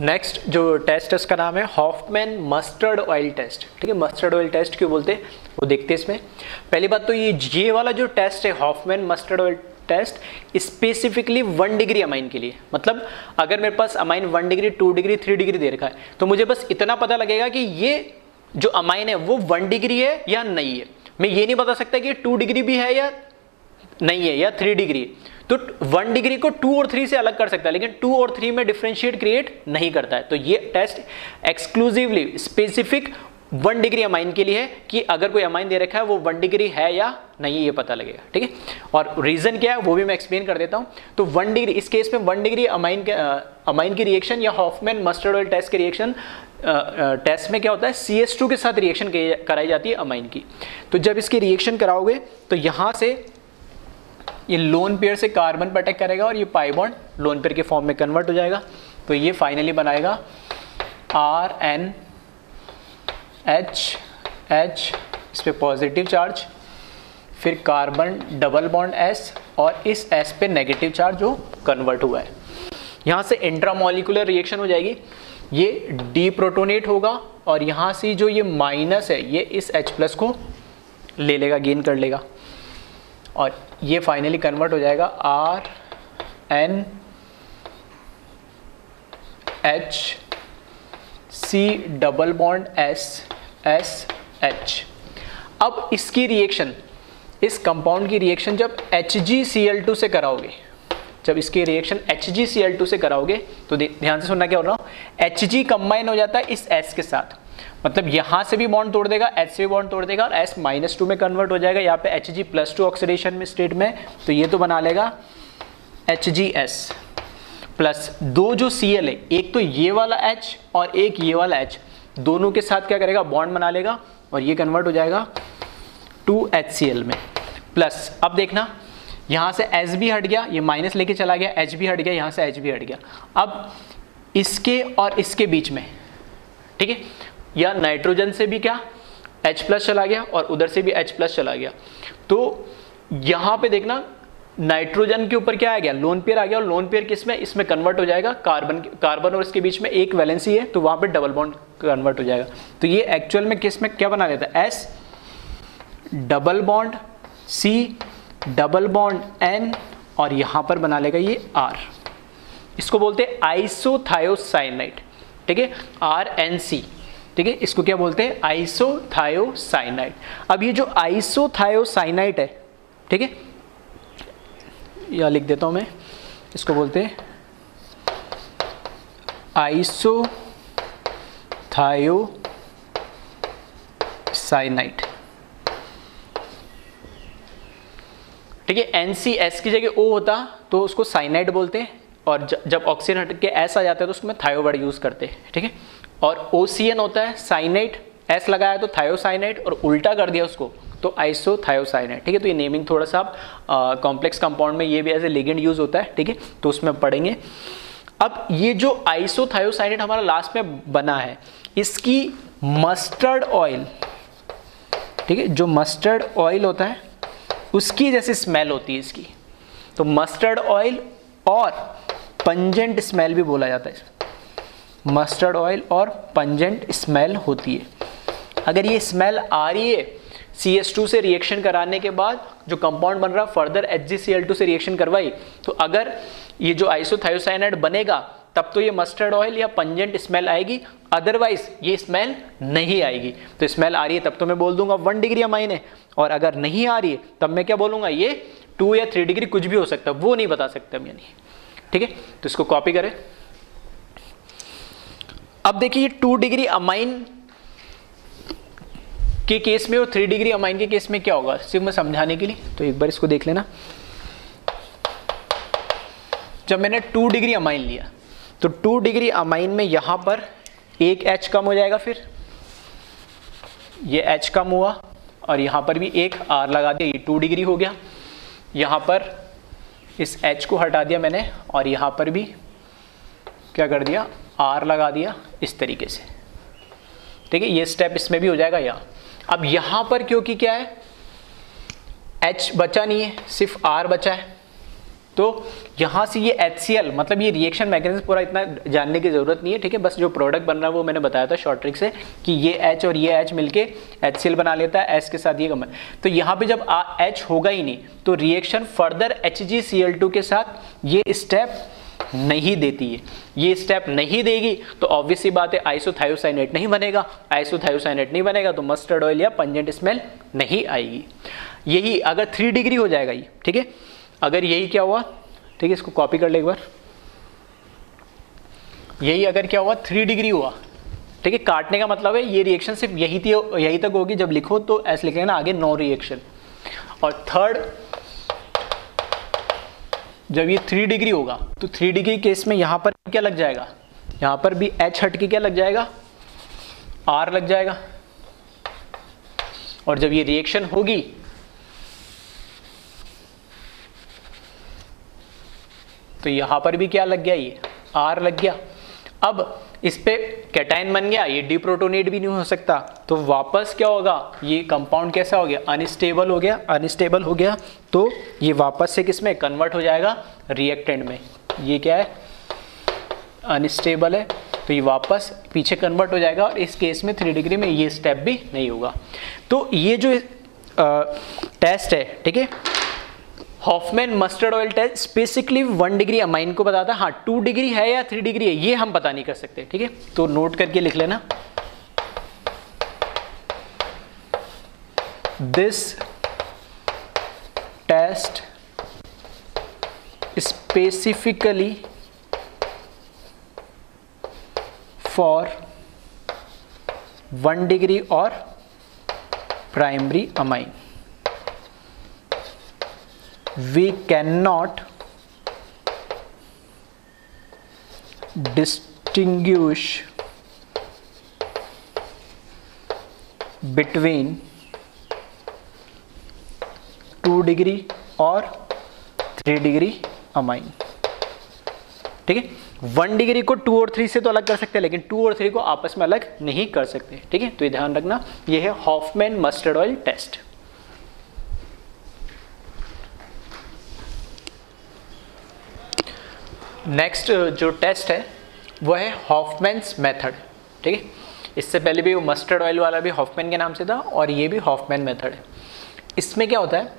Next जो test है उसका नाम है हॉफमैन मस्टर्ड ऑयल टेस्ट। ठीक है, मस्टर्ड ऑयल टेस्ट क्यों बोलते हैं वो देखते हैं इसमें। पहली बात तो ये वाला जो टेस्ट है Hoffmann mustard oil test specifically 1 degree amine के लिए, मतलब अगर मेरे पास अमाइन 1 डिग्री 2 डिग्री 3 डिग्री दे रखा है तो मुझे बस इतना पता लगेगा कि ये जो अमाइन है वो 1 डिग्री है या नहीं है। मैं ये नहीं बता सकता कि 2 डिग्री भी है या नहीं है या 3 डिग्री। तो 1 डिग्री को 2 और 3 से अलग कर सकता है, लेकिन 2 और 3 में डिफरेंशिएट क्रिएट नहीं करता है। तो ये test exclusively specific 1 degree amine के लिए है कि अगर कोई अमाइन दे रखा है वो 1 डिग्री है या नहीं ये पता लगेगा। ठीक है, और रीजन क्या है वो भी मैं एक्सप्लेन कर देता हूं। तो 1 डिग्री इस केस में 1 डिग्री अमाइन की रिएक्शन या हॉफमैन मस्टर्ड ऑयल टेस्ट के रिएक्शन टेस्ट में क्या होता है CH2 के साथ रिएक्शन कराई जाती है अमाइन की। तो जब इसकी रिएक्शन कराओगे तो यहां से ये लोन पेयर से कार्बन पर अटैक करेगा और ये पाई बॉन्ड लोन पेयर के फॉर्म में कन्वर्ट हो जाएगा। तो ये फाइनली बनाएगा RNH, इस पे पॉजिटिव चार्ज, फिर कार्बन डबल बॉन्ड S और इस S पे नेगेटिव चार्ज जो कन्वर्ट हुआ है। यहाँ से इंट्रामोलिकुलर रिएक्शन हो जाएगी, ये डीप्रोटोनेट होगा और यहाँ से जो ये माइनस है ये इस H+ को ले लेगा, गेन कर लेगा और ये फाइनली कन्वर्ट हो जाएगा RNH C double bond SH। अब इसकी रिएक्शन, इस कंपाउंड की रिएक्शन जब HgCl2 से कराओगे, जब इसकी रिएक्शन HgCl2 से कराओगे तो ध्यान से सुनना क्या हो रहा हूँ, Hg कंबाइन हो जाता है इस S के साथ, मतलब यहां से भी बॉन्ड तोड़ देगा, H से भी बॉन्ड तोड़ देगा और S-2 में कन्वर्ट हो जाएगा, यहाँ पे Hg+2 ऑक्सीडेशन में स्टेट में, तो ये तो बना लेगा HgS प्लस 2 जो Cl है, एक तो ये वाला H और एक ये वाला H, दोनों के साथ क्या करेगा बॉन्ड बना लेगा और ये कन्वर्ट हो जाएगा 2HCl में। प्लस अब देखना यहाँ से S भी हट गया, ये माइनस लेके चला गया, H भी हट गया, यहाँ से H भी हट गया। अब इसके और इसके बीच में, ठीक है, या नाइट्रोजन से भी क्या H+ चला गया और उधर से भी H+ चला गया। तो यहाँ पे देखना नाइट्रोजन के ऊपर क्या आ गया, लोन पेयर आ गया और लोन पेयर किसमें, इसमें कन्वर्ट हो जाएगा कार्बन और इसके बीच में एक वैलेंसी है तो वहाँ पे डबल बॉन्ड कन्वर्ट हो जाएगा। तो ये एक्चुअल में किस में क्या बना देता है, S double bond C double bond N और यहाँ पर बना लेगा ये R। इसको बोलते हैं आइसोथायोसाइनाइड, ठीक है, RNC, ठीक है, इसको क्या बोलते हैं आइसोथायोसाइनाइड। अब ये जो आइसोथायोसाइनाइड है, ठीक है, या लिख देता हूं मैं, इसको बोलते हैं आइसोथायोसाइनाइड, ठीक है। NCS की जगह O होता तो उसको साइनाइड बोलते हैं और जब ऑक्सीजन हट के S आ जाता है तो उसमें थायो वर्ड यूज करते हैं, ठीक है। और OCN होता है साइनाइड, S लगाया तो थायोसाइनाइड और उल्टा कर दिया उसको तो आइसोथायोसाइनाइड, ठीक है। तो ये नेमिंग थोड़ा सा आप कॉम्प्लेक्स कंपाउंड में ये भी एज ए लिगेंड यूज होता है, ठीक है, तो उसमें पढ़ेंगे। अब ये जो आइसोथायोसाइनाइड हमारा लास्ट में बना है, इसकी मस्टर्ड ऑयल, ठीक है, जो मस्टर्ड ऑयल होता है उसकी जैसे स्मेल होती है इसकी, तो मस्टर्ड ऑयल और पंजेंट स्मेल भी बोला जाता है, मस्टर्ड ऑयल और पंजेंट स्मेल होती है। अगर ये स्मेल आ रही है CH2 से रिएक्शन कराने के बाद जो कंपाउंड बन रहा फर्दर HgCl2 से रिएक्शन करवाई, तो अगर ये जो आइसोथायोसाइनाइड बनेगा तब तो ये मस्टर्ड ऑयल या पंजेंट स्मेल आएगी, अदरवाइज ये स्मेल नहीं आएगी। तो स्मेल आ रही है तब तो मैं बोल दूंगा 1 डिग्री अमाइन है, और अगर नहीं आ रही है तब मैं क्या बोलूंगा, ये 2 या 3 डिग्री कुछ भी हो सकता है, वो नहीं बता सकता मैं, नहीं, ठीक है। तो इसको कॉपी करें। अब देखिए 2 डिग्री अमाइन के केस में और 3 डिग्री अमाइन के केस में क्या होगा, सिर्फ मैं समझाने के लिए, तो एक बार इसको देख लेना। जब मैंने 2 डिग्री अमाइन लिया तो 2 डिग्री अमाइन में यहां पर एक H कम हो जाएगा, फिर ये H कम हुआ और यहां पर भी एक R लगा दिया, ये 2 डिग्री हो गया। यहां पर इस H को हटा दिया मैंने और यहां पर भी क्या कर दिया, R लगा दिया इस तरीके से, ठीक है। ये स्टेप इसमें भी हो जाएगा यहाँ। अब यहां पर क्योंकि क्या है H बचा नहीं है, सिर्फ R बचा है, तो यहाँ से ये HCl, मतलब ये रिएक्शन मैकेनिज्म पूरा इतना जानने की जरूरत नहीं है, ठीक है। बस जो प्रोडक्ट बन रहा है वो मैंने बताया था शॉर्ट ट्रिक से कि ये H और ये H मिलके HCl बना लेता है, H के साथ ये कॉमन। तो यहाँ पे जब H होगा ही नहीं तो रिएक्शन फर्दर HgCl2 के साथ ये स्टेप नहीं देती है। ये स्टेप नहीं देगी तो ऑब्वियस सी बात है आइसोथायोसाइनेट नहीं बनेगा। आइसोथायोसाइनेट नहीं बनेगा तो मस्टर्ड ऑयल या पंजेंट स्मेल नहीं आएगी। यही अगर 3 डिग्री हो जाएगा ये, ठीक है। अगर यही क्या हुआ, ठीक है, इसको कॉपी कर ले एक बार। यही अगर क्या हुआ 3 डिग्री हुआ, ठीक है, काटने का मतलब है ये रिएक्शन सिर्फ यही तक होगी। जब लिखो तो ऐसे लिख लेना आगे नो रिएक्शन। और थर्ड, जब ये 3 डिग्री होगा तो 3 डिग्री केस में यहां पर क्या लग जाएगा, यहां पर भी H हट के क्या लग जाएगा, R लग जाएगा। और जब ये रिएक्शन होगी तो यहां पर भी क्या लग गया, ये R लग गया। अब इस पे कैटायन बन गया, ये डिप्रोटोनेट भी नहीं हो सकता, तो वापस क्या होगा, ये कंपाउंड कैसा हो गया, अनस्टेबल हो गया। अनस्टेबल हो गया तो ये वापस से किस में कन्वर्ट हो जाएगा, रिएक्टेंट में। ये क्या है, अनस्टेबल है तो ये वापस पीछे कन्वर्ट हो जाएगा। और इस केस में 3 डिग्री में ये स्टेप भी नहीं होगा। तो ये जो टेस्ट है, ठीक है, Hoffmann mustard oil test specifically 1 degree amine को बताता है। हाँ, 2 डिग्री है या 3 डिग्री है ये हम पता नहीं कर सकते, ठीक है। तो नोट करके लिख लेना, this test specifically for 1 degree और primary amine. We cannot distinguish between 2 degree और 3 डिग्री अमाइन, ठीक है। 1 डिग्री को 2 और 3 से तो अलग कर सकते हैं, लेकिन 2 और 3 को आपस में अलग नहीं कर सकते, ठीक है। तो ये ध्यान रखना, ये है Hoffmann mustard oil test. Next जो टेस्ट है वो है हॉफमैन्स मेथड, ठीक है। इससे पहले भी वो मस्टर्ड ऑयल वाला भी हॉफमैन के नाम से था और ये भी हॉफमैन मेथड है। इसमें क्या होता है,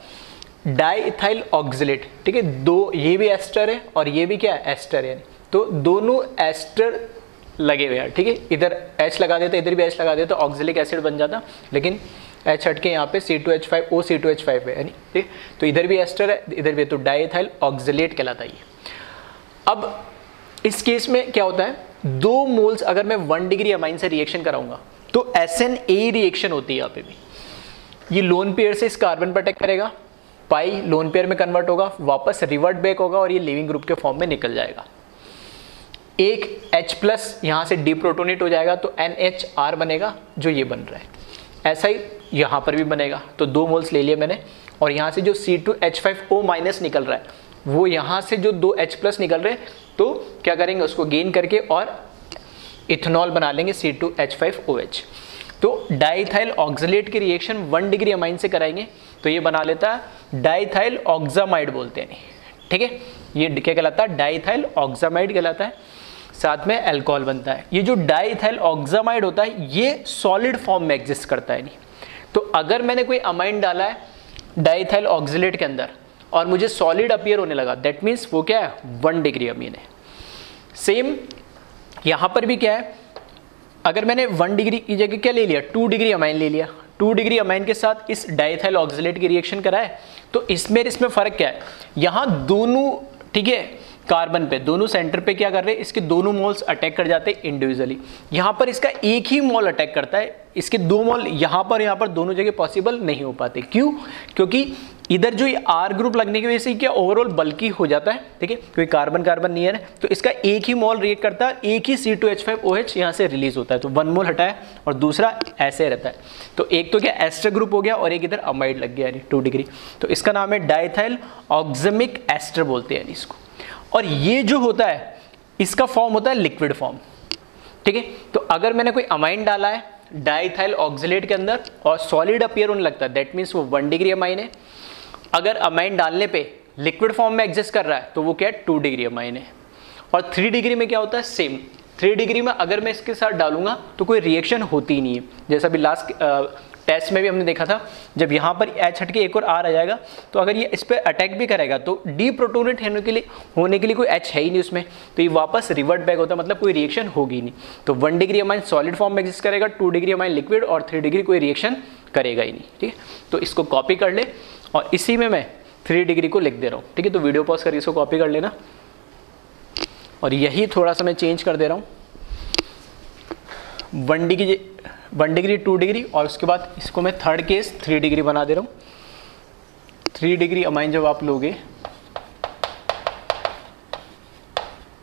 डाइइथाइल ऑक्सलेट, ठीक है, दो, ये भी एस्टर है और ये भी क्या है, एस्टर है। तो दोनों एस्टर लगे हुए हैं, ठीक है। इधर H लगा देते, इधर भी H लगा देते तो ऑक्सलिक एसिड बन जाता, लेकिन H हट के यहाँ पे C2H5 O C2H5 है, यानी ठीक। तो इधर भी एस्टर है, इधर भी, तो डाइइथाइल ऑक्सलेट कहलाता है। अब इस केस में क्या होता है, 2 मोल्स अगर मैं 1 डिग्री अमाइन से रिएक्शन कराऊंगा तो SNA रिएक्शन होती है। यहाँ पे भी ये लोन पेयर से इस कार्बन पर अटैक करेगा, पाई लोन पेयर में कन्वर्ट होगा, वापस रिवर्ट बैक होगा और ये लिविंग ग्रुप के फॉर्म में निकल जाएगा। एक H+ यहाँ से डिप्रोटोनेट हो जाएगा तो NHR बनेगा, जो ये बन रहा है। ऐसा ही यहाँ पर भी बनेगा। तो 2 मोल्स ले लिए मैंने, और यहाँ से जो C2H5O- निकल रहा है वो यहाँ से जो 2 H+ निकल रहे हैं, तो क्या करेंगे, उसको गेन करके और इथेनॉल बना लेंगे C2H5OH। तो डाइइथाइल ऑक्सलेट की रिएक्शन 1 डिग्री अमाइन से कराएंगे तो ये बना लेता है डाइइथाइल ऑक्सामाइड बोलते हैं, ठीक है। ये क्या कहलाता है, डाइइथाइल ऑक्सामाइड कहलाता है। साथ में अल्कोहल बनता है। ये जो डाइइथाइल ऑक्सामाइड होता है ये सॉलिड फॉर्म में एग्जिस्ट करता है। नहीं तो अगर मैंने कोई अमाइन डाला है डाइइथाइल ऑक्सलेट के अंदर और मुझे सॉलिड अपीयर होने लगा, दैट मीन्स वो क्या है, 1 डिग्री अमीन है। सेम यहाँ पर भी क्या है, अगर मैंने 1 डिग्री की जगह क्या ले लिया, 2 डिग्री अमाइन ले लिया, 2 डिग्री अमाइन के साथ इस डाइइथाइल ऑक्सलेट की रिएक्शन कराए, तो इसमें फ़र्क क्या है, यहाँ दोनों, ठीक है, कार्बन पे दोनों सेंटर पे क्या कर रहे हैं, इसके दोनों मोल्स अटैक कर जाते हैं इंडिविजुअली। यहाँ पर इसका एक ही मोल अटैक करता है, इसके 2 मोल यहाँ पर दोनों जगह पॉसिबल नहीं हो पाते। क्यों? क्योंकि इधर जो ये R ग्रुप लगने की वजह से क्या ओवरऑल बल्कि हो जाता है, ठीक है, क्योंकि कार्बन कार्बन नहीं है ना, तो इसका एक ही मोल रिएक्ट करता है, एक ही C2H5OH यहाँ से रिलीज होता है। तो 1 मोल हटाया और दूसरा ऐसे रहता है। तो एक तो क्या एस्टर ग्रुप हो गया और एक इधर अमाइड लग गया, यानी 2 डिग्री। तो इसका नाम है डाइइथाइल ऑक्सामिक एस्टर बोलते हैं इसको। और ये जो होता है इसका फॉर्म होता है लिक्विड फॉर्म, ठीक है। तो अगर मैंने कोई अमाइन डाला है डाइइथाइल ऑक्सलेट के अंदर और सॉलिड अपीयर होने लगता है, दैट मीन्स वो 1 डिग्री अमाइन है। अगर अमाइन डालने पे लिक्विड फॉर्म में एग्जिस्ट कर रहा है तो वो क्या है 2 डिग्री अमाइन है। और 3 डिग्री में क्या होता है सेम, 3 डिग्री में अगर मैं इसके साथ डालूंगा तो कोई रिएक्शन होती ही नहीं है। जैसा भी लास्ट टेस्ट में भी हमने देखा था, जब यहाँ पर H हट के एक और R आ जाएगा तो अगर ये इस पर अटैक भी करेगा तो डीप्रोटोनेट होने के लिए कोई H है ही नहीं उसमें, तो ये वापस रिवर्ट बैक होता है, मतलब कोई रिएक्शन होगी ही नहीं। तो 1 डिग्री अमाइन सॉलिड फॉर्म में एग्जिस्ट करेगा, 2 डिग्री अमाइन लिक्विड, और 3 डिग्री कोई रिएक्शन करेगा ही नहीं। ठीक है, तो इसको कॉपी कर ले और इसी में मैं 3 डिग्री को लिख दे रहा हूँ। ठीक है, तो वीडियो पॉज करके इसको कॉपी कर लेना और यही थोड़ा सा मैं चेंज कर दे रहा हूँ, 1 डिग्री 2 डिग्री, और उसके बाद इसको मैं थर्ड केस 3 डिग्री बना दे रहा हूँ। 3 डिग्री अमाइन जब आप लोगे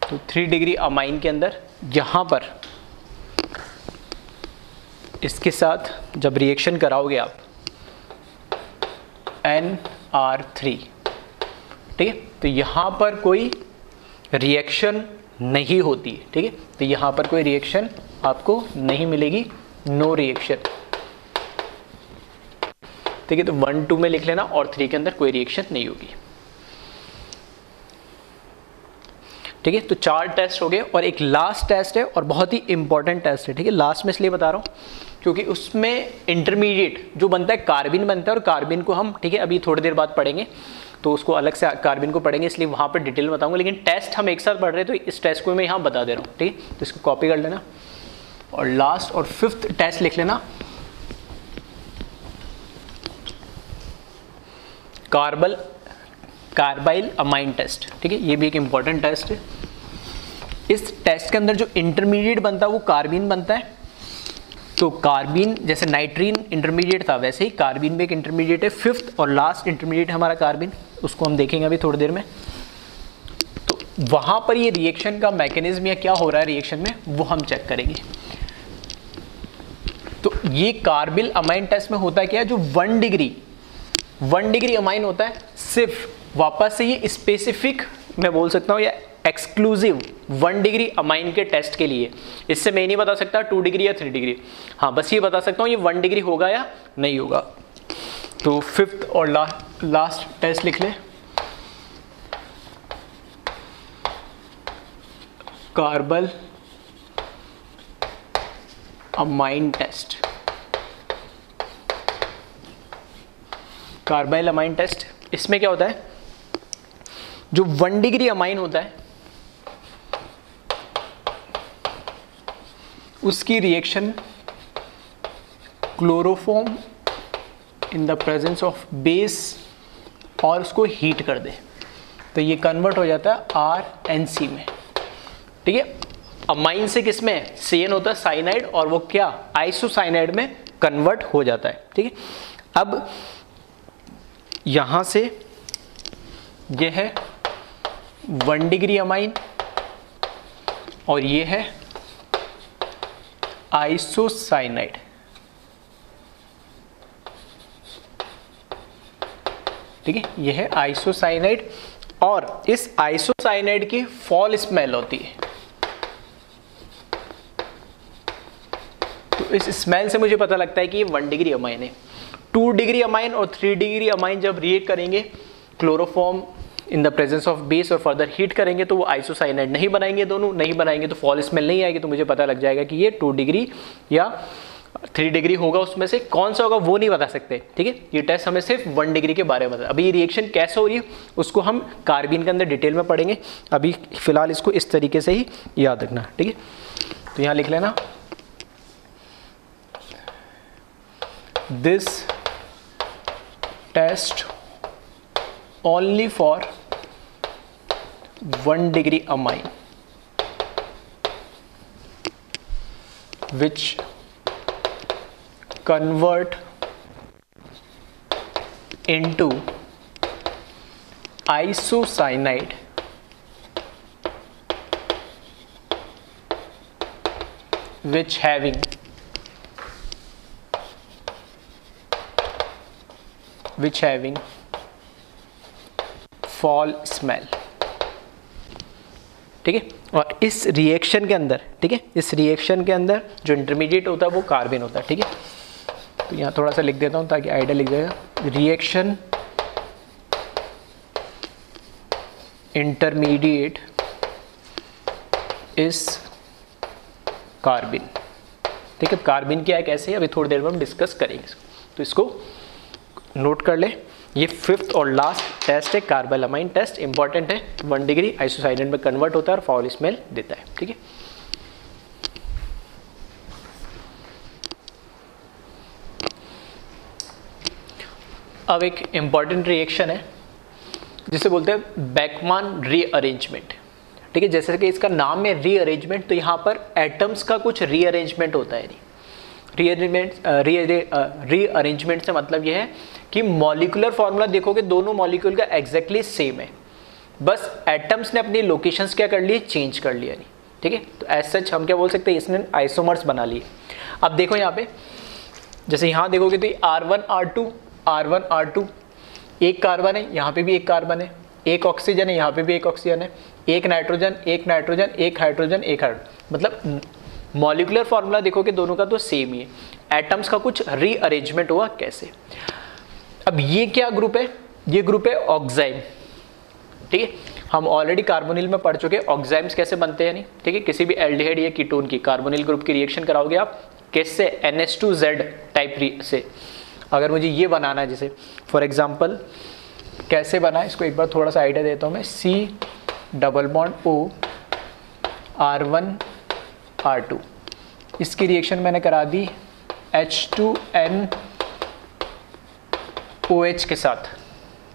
तो 3 डिग्री अमाइन के अंदर यहाँ पर इसके साथ जब रिएक्शन कराओगे आप NR3, ठीक है, तो यहाँ पर कोई रिएक्शन नहीं होती है। ठीक है, तो यहाँ पर कोई रिएक्शन आपको नहीं मिलेगी, नो रिएक्शन। ठीक है, तो 1 2 में लिख लेना और 3 के अंदर कोई रिएक्शन नहीं होगी। ठीक है, तो 4 टेस्ट हो गए और एक लास्ट टेस्ट है और बहुत ही इंपॉर्टेंट टेस्ट है। ठीक है, लास्ट में इसलिए बता रहा हूँ क्योंकि उसमें इंटरमीडिएट जो बनता है कार्बिन बनता है, और कार्बिन को हम, ठीक है, अभी थोड़ी देर बाद पढ़ेंगे तो उसको अलग से कार्बिन को पढ़ेंगे, इसलिए वहाँ पर डिटेल में बताऊंगा, लेकिन टेस्ट हम एक साथ पढ़ रहे हैं तो इस टेस्ट को मैं यहाँ बता दे रहा हूँ। ठीक है, तो इसको कॉपी कर लेना और लास्ट और 5th टेस्ट लिख लेना, कार्बाइल अमाइन टेस्ट। ठीक है, ये भी एक इंपॉर्टेंट टेस्ट है। इस टेस्ट के अंदर जो इंटरमीडिएट बनता है वो कार्बिन बनता है। तो कार्बिन जैसे नाइट्रीन इंटरमीडिएट था वैसे ही कार्बिन भी एक इंटरमीडिएट है। 5th और लास्ट इंटरमीडिएट हमारा कार्बिन, उसको हम देखेंगे अभी थोड़ी देर में। तो वहाँ पर ये रिएक्शन का मैकेनिज्म या क्या हो रहा है रिएक्शन में वो हम चेक करेंगे। तो ये कार्बिल अमाइन टेस्ट में होता है क्या, जो 1 डिग्री अमाइन होता है, सिर्फ वापस से ये स्पेसिफिक मैं बोल सकता हूँ या एक्सक्लूसिव 1 डिग्री अमाइन के टेस्ट के लिए। इससे मैं नहीं बता सकता 2 डिग्री या 3 डिग्री, हाँ बस ये बता सकता हूँ ये 1 डिग्री होगा या नहीं होगा। तो 5th और लास्ट टेस्ट लिख ले, carbylamine test. Carbylamine test, इसमें क्या होता है, जो 1 डिग्री अमाइन होता है उसकी reaction chloroform in the presence of base और उसको हीट कर दे तो ये कन्वर्ट हो जाता है RNC में। ठीक है, अमाइन से किस में CN होता है साइनाइड, और वो क्या आइसोसाइनाइड में कन्वर्ट हो जाता है। ठीक है, अब यहां से ये है 1 डिग्री अमाइन और ये है आइसोसाइनाइड। ठीक है, ये है आइसोसाइनाइड और इस आइसोसाइनाइड की फॉल स्मेल होती है। तो इस स्मेल से मुझे पता लगता है कि ये 1 डिग्री अमाइन है। 2 डिग्री अमाइन और 3 डिग्री अमाइन जब रिएक्ट करेंगे chloroform in the presence of base और फर्दर हीट करेंगे तो वो आइसोसाइनाइड नहीं बनाएंगे, दोनों नहीं बनाएंगे तो फॉल स्मेल नहीं आएगी, तो मुझे पता लग जाएगा कि ये 2 डिग्री या 3 डिग्री होगा। उसमें से कौन सा होगा वो नहीं बता सकते। ठीक है, ये टेस्ट हमें सिर्फ 1 डिग्री के बारे में बता। अभी ये रिएक्शन कैसे हो रही है उसको हम कार्बिन के अंदर डिटेल में पढ़ेंगे, अभी फिलहाल इसको इस तरीके से ही याद रखना। ठीक है, तो यहाँ लिख लेना, this test only for 1 degree amine which convert into isocyanide which having fall smell. ठीक है, और इस रिएक्शन के अंदर, ठीक है, इस रिएक्शन के अंदर जो इंटरमीडिएट होता है वो कार्बिन होता है। ठीक है, तो यहाँ थोड़ा सा लिख देता हूँ ताकि आइडिया लिख जाएगा। Reaction intermediate is कार्बिन। ठीक है, कार्बिन क्या है, कैसे है, अभी थोड़ी देर में हम डिस्कस करेंगे। तो इसको नोट कर ले, ये 5th और लास्ट टेस्ट है, कार्बालामाइन टेस्ट, इंपॉर्टेंट है। 1 डिग्री आइसोसाइनेट में कन्वर्ट होता है और फाउल स्मेल देता है। ठीक है, अब एक इंपॉर्टेंट रिएक्शन है जिसे बोलते हैं बैकमान रीअरेंजमेंट। ठीक है, जैसे कि इसका नाम है रीअरेंजमेंट, तो यहाँ पर एटम्स का कुछ रीअरेंजमेंट होता है। रीअरेंजमेंट से मतलब यह है कि मॉलिक्यूलर फॉर्मूला देखोगे दोनों मॉलिक्यूल का एग्जैक्टली सेम है, बस एटम्स ने अपनी लोकेशंस क्या कर लिए, चेंज कर लिया नहीं। ठीक है, तो एज सच हम क्या बोल सकते हैं, इसने आइसोमर्स बना लिए। अब देखो यहाँ पे, जैसे यहाँ देखोगे तो R1 R2 एक कार्बन है, यहाँ पे भी एक कार्बन है, एक ऑक्सीजन है, यहाँ पे भी एक ऑक्सीजन है, एक नाइट्रोजन एक हाइड्रोजन एक हाइड्रोजन, मतलब मॉलिक्यूलर फॉर्मूला देखोगे दोनों का तो सेम ही है। एटम्स का कुछ रीअरेंजमेंट हुआ कैसे। अब ये क्या ग्रुप है, ये ग्रुप है ऑक्साइम। ठीक है, हम ऑलरेडी कार्बोनिल में पढ़ चुके हैं ऑक्साइम्स कैसे बनते हैं नहीं। ठीक है, किसी भी एल्डिहाइड या कीटोन की कार्बोनिल ग्रुप की रिएक्शन कराओगे आप कैसे, NH2Z टाइप से। अगर मुझे ये बनाना है, जैसे फॉर एग्जांपल कैसे बना है, इसको एक बार थोड़ा सा आइडिया देता हूँ मैं। C+O R1 R2, इसकी रिएक्शन मैंने करा दी H2NOH के साथ।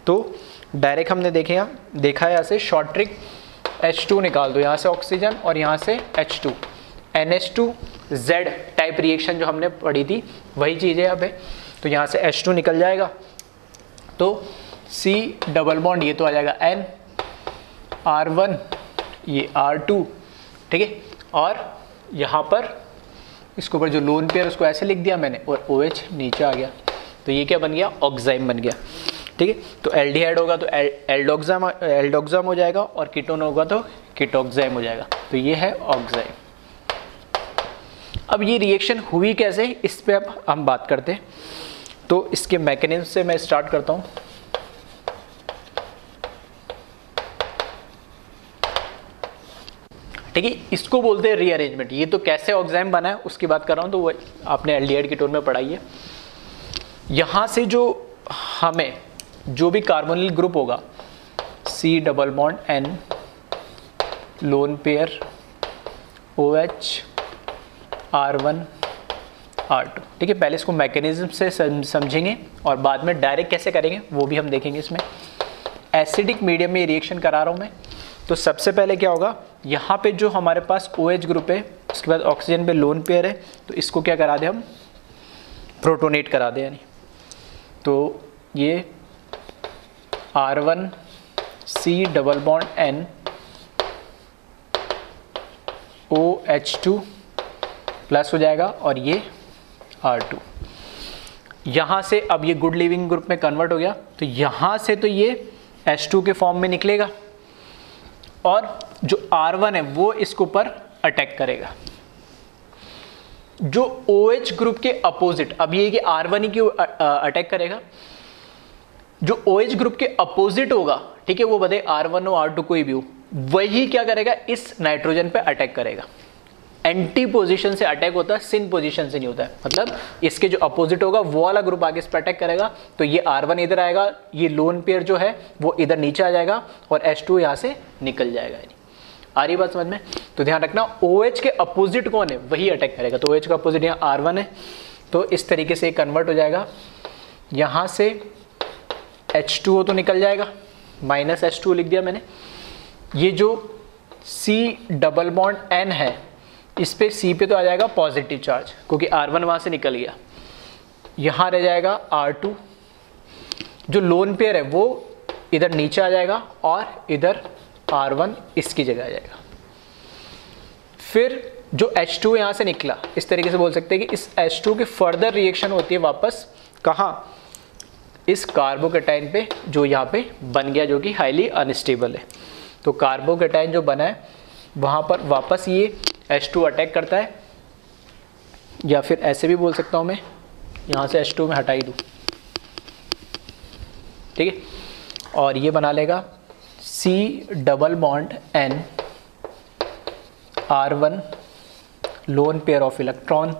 तो डायरेक्ट हमने देखा है यहाँ से शॉर्ट ट्रिक, H2 निकाल दो, यहाँ से ऑक्सीजन और यहाँ से H2, NH2Z टाइप रिएक्शन जो हमने पढ़ी थी वही चीज़ है यहाँ पे। तो यहाँ से H2 निकल जाएगा, तो C डबल बॉन्ड ये तो आ जाएगा N, R1 ये R2। ठीक है, और यहाँ पर इसके ऊपर जो लोन पेयर उसको ऐसे लिख दिया मैंने और OH नीचे आ गया, तो ये क्या बन गया, ऑक्साइम बन गया। ठीक है, तो एल्डिहाइड होगा तो एल्डोक्साम हो जाएगा और कीटोन होगा तो कीटोक्साइम हो जाएगा, तो ये है ऑक्साइम। अब ये रिएक्शन हुई कैसे, इस पे अब हम बात करते हैं। तो इसके मैकेनिज्म से मैं स्टार्ट करता हूँ। ठीक है, इसको बोलते हैं रीअरेंजमेंट। ये तो कैसे ऑक्साइम बना है उसकी बात कर रहा हूँ, तो वो आपने एल्डिहाइड कीटोन में पढ़ाई है। यहाँ से जो हमें जो भी कार्बोनिल ग्रुप होगा C+N lone pair OH R1 R2। ठीक है, पहले इसको मैकेनिज्म से समझेंगे और बाद में डायरेक्ट कैसे करेंगे वो भी हम देखेंगे। इसमें एसिडिक मीडियम में रिएक्शन करा रहा हूँ मैं, तो सबसे पहले क्या होगा, यहाँ पे जो हमारे पास OH ग्रुप है, उसके बाद ऑक्सीजन पे लोन पेयर है, तो इसको क्या करा दे, हम प्रोटोनेट करा दे। यानी तो ये R1 C+N OH2 प्लस हो जाएगा और ये R2। यहाँ से अब ये गुड लिविंग ग्रुप में कन्वर्ट हो गया, तो यहाँ से तो ये H2 के फॉर्म में निकलेगा और जो R1 है वो इसके ऊपर अटैक करेगा। जो OH ग्रुप के अपोजिट, अब ये कि R1 ही क्यों अटैक करेगा, जो OH ग्रुप के अपोजिट होगा, ठीक है, वो बदे R1 हो R2 कोई भी हो, वही क्या करेगा, इस नाइट्रोजन पे अटैक करेगा। एंटी पोजीशन से अटैक होता है, सिन पोजीशन से नहीं होता है। मतलब इसके जो अपोजिट होगा वो वाला ग्रुप आगे इस पर अटैक करेगा, तो ये R1 इधर आएगा, ये लोन पेयर जो है वो इधर नीचे आ जाएगा और H2 यहाँ से निकल जाएगा। आ रही बात समझ में। तो ध्यान रखना OH के अपोजिट कौन है, वही अटैक करेगा। तो OH का अपोजिट यहाँ R1 है, तो इस तरीके से कन्वर्ट हो जाएगा। यहाँ से H2O तो निकल जाएगा, माइनस H2 लिख दिया मैंने। ये जो C+N है, इस पे C पे तो आ जाएगा पॉजिटिव चार्ज, क्योंकि R1 वहाँ से निकल गया। यहाँ रह जाएगा R2, जो लोन पेयर है वो इधर नीचे आ जाएगा और इधर R1 इसकी जगह आ जाएगा। फिर जो H2 यहाँ से निकला, इस तरीके से बोल सकते हैं कि इस H2 की फर्दर रिएक्शन होती है वापस कहाँ, इस कार्बोकेटाइन पे जो यहाँ पे बन गया, जो कि हाईली अनस्टेबल है। तो कार्बोकेटाइन जो बना है वहाँ पर वापस ये H2 अटैक करता है, या फिर ऐसे भी बोल सकता हूँ मैं, यहाँ से H2 में हटा ही दूँ, ठीक है, और ये बना लेगा C double bond N, R1 lone pair of electron,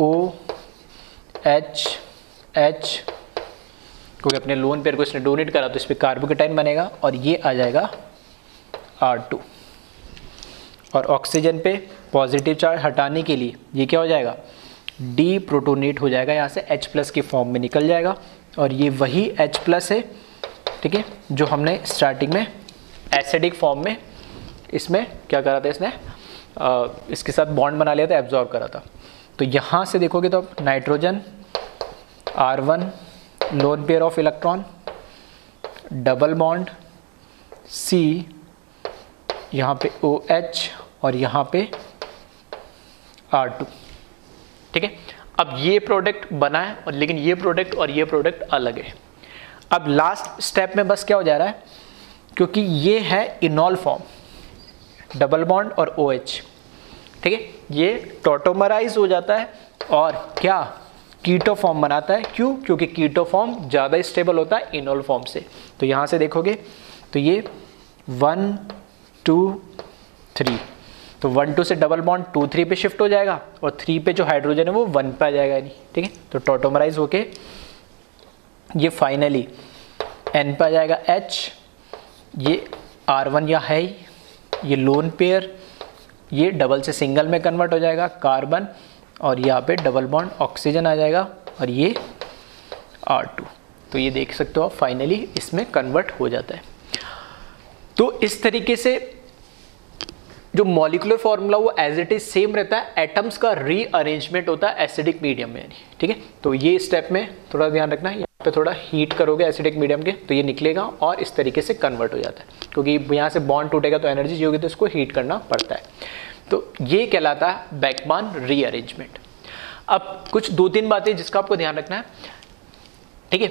OH क्योंकि अपने लोन पेयर को इसने डोनेट करा तो इस पर कार्बोकेटाइन बनेगा और ये आ जाएगा R2। और ऑक्सीजन पे पॉजिटिव चार्ज हटाने के लिए ये क्या हो जाएगा, डी प्रोटोनेट हो जाएगा, यहाँ से H+ की फॉर्म में निकल जाएगा और ये वही H+ है, ठीक है, जो हमने स्टार्टिंग में एसिडिक फॉर्म में इसमें क्या करा था, इसने इसके साथ बॉन्ड बना लिया था, एब्जॉर्ब करा था। तो यहाँ से देखोगे तो अब nitrogen R1 lone pair of electron, double bond C, यहाँ पे OH और यहाँ पे R2, ठीक है। अब ये प्रोडक्ट बना है और लेकिन ये प्रोडक्ट और ये प्रोडक्ट अलग है। अब लास्ट स्टेप में बस क्या हो जा रहा है, क्योंकि ये है इनॉल फॉर्म, डबल बॉन्ड और OH, ठीक है, ये टॉटोमराइज हो जाता है और क्या कीटो फॉर्म बनाता है। क्यों? क्योंकि कीटो फॉर्म ज़्यादा स्टेबल होता है इनॉल फॉर्म से। तो यहाँ से देखोगे तो ये 1 2 3, तो 1 2 से डबल बॉन्ड 2 3 पे शिफ्ट हो जाएगा और 3 पे जो हाइड्रोजन है वो 1 पे आ जाएगा, नहीं, ठीक है। तो टॉटोमराइज होके ये फाइनली N पे आ जाएगा H, ये R1 या है ही, ये लोन पेयर, ये डबल से सिंगल में कन्वर्ट हो जाएगा कार्बन और यहाँ पे डबल बॉन्ड ऑक्सीजन आ जाएगा और ये R2। तो ये देख सकते हो आप फाइनली इसमें कन्वर्ट हो जाता है। तो इस तरीके से जो मॉलिक्यूलर फॉर्मूला वो एज इट इज सेम रहता है, एटम्स का रीअरेंजमेंट होता है एसिडिक मीडियम में, ठीक है। तो ये स्टेप में थोड़ा ध्यान रखना है, यहाँ पे थोड़ा हीट करोगे एसिडिक मीडियम के तो ये निकलेगा और इस तरीके से कन्वर्ट हो जाता है, क्योंकि यहाँ से बॉन्ड टूटेगा तो एनर्जी चाहिए होगी तो इसको हीट करना पड़ता है। तो ये कहलाता है बैकमान रीअरेंजमेंट। अब कुछ 2-3 बातें जिसका आपको ध्यान रखना है, ठीक है।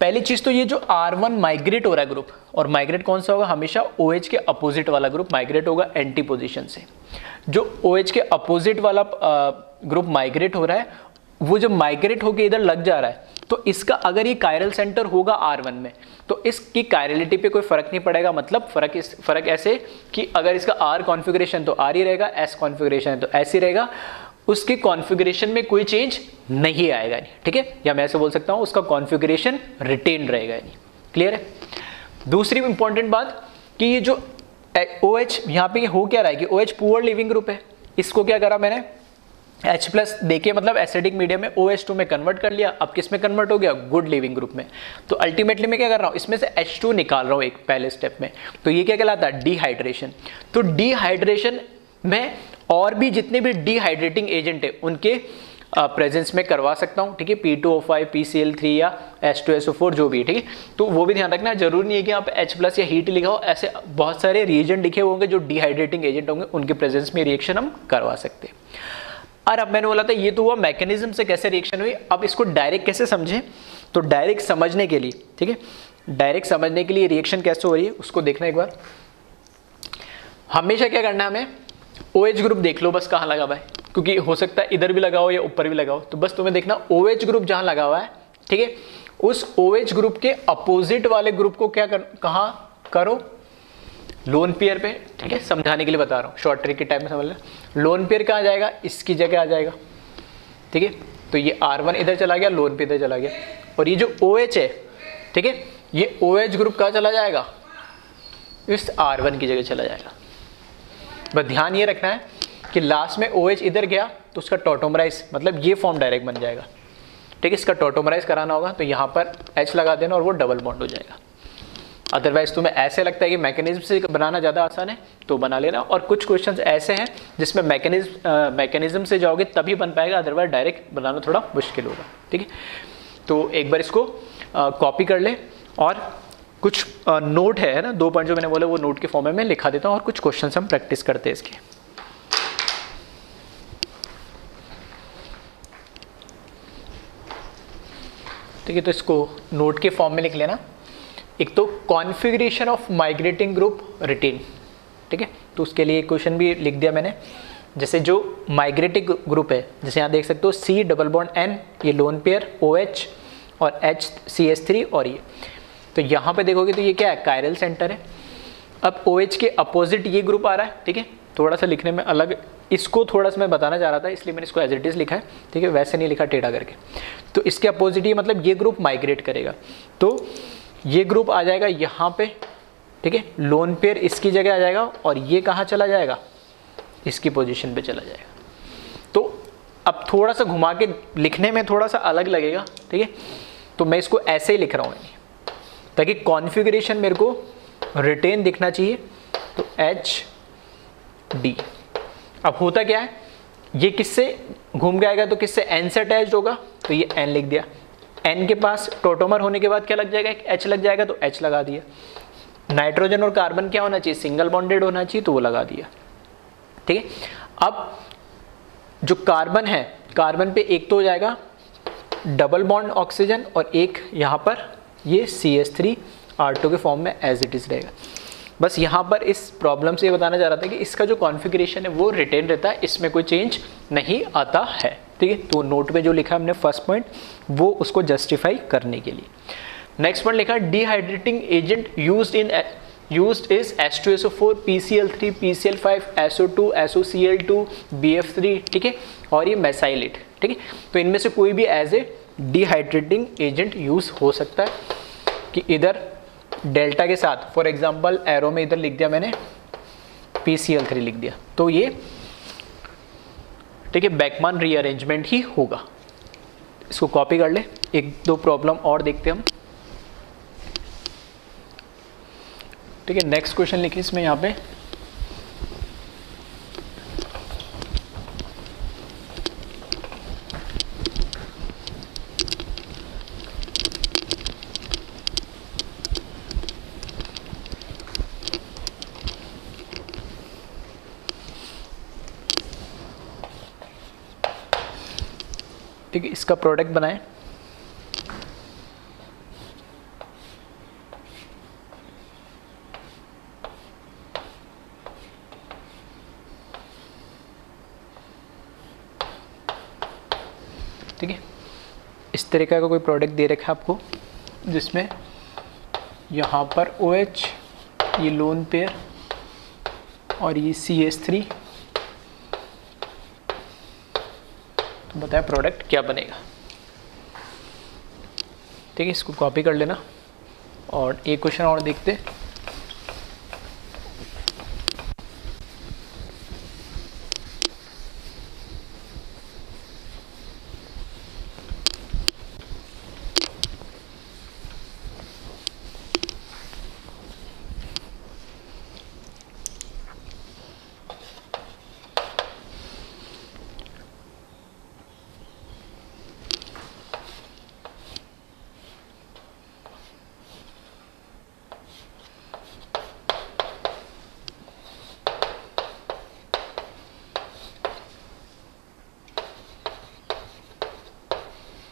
पहली चीज तो ये जो R1 माइग्रेट हो रहा है ग्रुप, और माइग्रेट कौन सा होगा, हमेशा OH के अपोजिट वाला ग्रुप माइग्रेट होगा एंटी पोजीशन से। जो OH के अपोजिट वाला ग्रुप माइग्रेट हो रहा है, वो जब माइग्रेट होके इधर लग जा रहा है तो इसका अगर ये कायरल सेंटर होगा R1 में तो इसकी कायरलिटी पे कोई फर्क नहीं पड़ेगा। मतलब फर्क ऐसे कि अगर इसका R कॉन्फ़िगरेशन तो R ही रहेगा, S कॉन्फ़िगरेशन तो S ही रहेगा, उसके कॉन्फ़िगरेशन में कोई चेंज नहीं आएगा, नहीं, ठीक है। या मैं ऐसे बोल सकता हूँ उसका कॉन्फ़िगरेशन रिटेन रहेगा, नहीं, क्लियर है। दूसरी इंपॉर्टेंट बात कि ये जो OH यहाँ पे हो क्या रहा है कि OH पुअर लिविंग ग्रुप है, इसको क्या करा मैंने H+ देके मतलब एसिडिक मीडियम में OH2 में कन्वर्ट कर लिया। अब किस में कन्वर्ट हो गया, गुड लिविंग ग्रुप में। तो अल्टीमेटली मैं क्या कर रहा हूँ, इसमें से H2 निकाल रहा हूँ एक पहले स्टेप में, तो ये क्या कहलाता है, डिहाइड्रेशन। तो डिहाइड्रेशन में और भी जितने भी डिहाइड्रेटिंग एजेंट है उनके प्रेजेंस में करवा सकता हूँ, ठीक है, P2O5 PCl3 या H2SO4 जो भी, ठीक है। तो वो भी ध्यान रखना, जरूरी नहीं है कि यहाँ पे H+ या हीट लिखा हो, ऐसे बहुत सारे रिएजेंट लिखे होंगे जो डिहाइड्रेटिंग एजेंट होंगे, उनके प्रेजेंस में रिएक्शन हम करवा सकते हैं। और अब मैंने बोला था ये तो हुआ मैकेनिज्म से कैसे रिएक्शन हुई। अब इसको डायरेक्ट कैसे समझें, तो डायरेक्ट समझने के लिए, ठीक है, डायरेक्ट समझने के लिए रिएक्शन कैसे हो रही है उसको देखना एक बार। हमेशा क्या करना है, हमें OH ग्रुप देख लो बस कहाँ लगा हुआ है, क्योंकि हो सकता है इधर भी लगा हो या ऊपर भी लगा हो, तो बस तुम्हें देखना OH ग्रुप जहाँ लगा हुआ है, ठीक है, उस OH ग्रुप के अपोजिट वाले ग्रुप को क्या कहाँ करो, लोन पेयर पे, ठीक है, समझाने के लिए बता रहा हूँ, शॉर्ट ट्रिक के टाइम में समझ लें। लोन पेयर कहाँ जाएगा, इसकी जगह आ जाएगा, ठीक है। तो ये R1 इधर चला गया, लोन पेयर इधर चला गया, और ये जो OH है, ठीक है, ये OH ग्रुप कहाँ चला जाएगा, इस R1 की जगह चला जाएगा। बस ध्यान ये रखना है कि लास्ट में OH इधर गया तो उसका टॉटोमराइज मतलब ये फॉर्म डायरेक्ट बन जाएगा, ठीक है। इसका टॉटोमराइज कराना होगा तो यहाँ पर H लगा देना और वो डबल बॉन्ड हो जाएगा। अदरवाइज तुम्हें ऐसे लगता है कि मैकेनिज्म से बनाना ज़्यादा आसान है तो बना लेना। और कुछ क्वेश्चंस ऐसे हैं जिसमें मैकेनिज्म से जाओगे तभी बन पाएगा, अदरवाइज डायरेक्ट बनाना थोड़ा मुश्किल होगा, ठीक है। तो एक बार इसको कॉपी कर ले और कुछ नोट है ना, 2 पॉइंट जो मैंने बोले वो नोट के फॉर्म में मैं लिखा देता हूँ और कुछ क्वेश्चंस हम प्रैक्टिस करते हैं इसके। ठीक है, तो इसको नोट के फॉर्म में लिख लेना। एक तो configuration of migrating group retain, ठीक है, तो उसके लिए क्वेश्चन भी लिख दिया मैंने। जैसे जो माइग्रेटिंग ग्रुप है, जैसे यहाँ देख सकते हो C डबल बॉन्ड N, ये लोन पेयर OH और HCH3 और ये तो यहाँ पे देखोगे तो ये क्या है, कायरल सेंटर है। अब OH के अपोजिट ये ग्रुप आ रहा है, ठीक है, थोड़ा सा लिखने में अलग, इसको थोड़ा सा मैं बताना चाह रहा था इसलिए मैंने इसको एज इट इज लिखा है, ठीक है, वैसे नहीं लिखा टेढ़ा करके। तो इसके अपोजिट ही मतलब ये ग्रुप माइग्रेट करेगा, तो ये ग्रुप आ जाएगा यहाँ पे, ठीक है, लोन पेयर इसकी जगह आ जाएगा और ये कहाँ चला जाएगा, इसकी पोजीशन पे चला जाएगा। तो अब थोड़ा सा घुमा के लिखने में थोड़ा सा अलग लगेगा, ठीक है, तो मैं इसको ऐसे ही लिख रहा हूँ ताकि कॉन्फ़िगरेशन मेरे को रिटेन दिखना चाहिए। तो HD, अब होता क्या है, ये किससे घूम के आएगा, तो किससे, N से अटैच्ड होगा, तो ये N लिख दिया। N के पास टोटोमर होने के बाद क्या लग जाएगा, एक H लग जाएगा, तो H लगा दिया। नाइट्रोजन और कार्बन क्या होना चाहिए, सिंगल बॉन्डेड होना चाहिए, तो वो लगा दिया, ठीक है। अब जो कार्बन है, कार्बन पे एक तो हो जाएगा डबल बॉन्ड ऑक्सीजन और एक यहाँ पर ये CH3 R2 के फॉर्म में एज इट इज रहेगा। बस यहाँ पर इस प्रॉब्लम से ये बताना चाह रहा था कि इसका जो कॉन्फ़िगरेशन है वो रिटेन रहता है, इसमें कोई चेंज नहीं आता है, ठीक है। तो नोट में जो लिखा है हमने फर्स्ट पॉइंट, वो उसको जस्टिफाई करने के लिए। नेक्स्ट पॉइंट लिखा है dehydrating agent used is H2SO4, PCl3, PCl5, SO2, SOCl2, BF3, ठीक है, और ये मेसाइलेट, ठीक है। तो इनमें से कोई भी as a dehydrating agent use हो सकता है कि इधर डेल्टा के साथ, फॉर एग्जांपल एरो में इधर लिख दिया मैंने PCl3 लिख दिया, तो ये, ठीक है, बैकमान रीअरेंजमेंट ही होगा। इसको कॉपी कर ले, एक दो प्रॉब्लम और देखते हम, ठीक है। नेक्स्ट क्वेश्चन लिखिए इसमें यहाँ पे, ठीक है, इसका प्रोडक्ट बनाएं। ठीक है, इस तरीके का कोई प्रोडक्ट दे रखा है आपको, जिसमें यहाँ पर OH, ये लोन पेयर और ये CH3, तो बताया प्रोडक्ट क्या बनेगा, ठीक है। इसको कॉपी कर लेना और एक क्वेश्चन और देखते।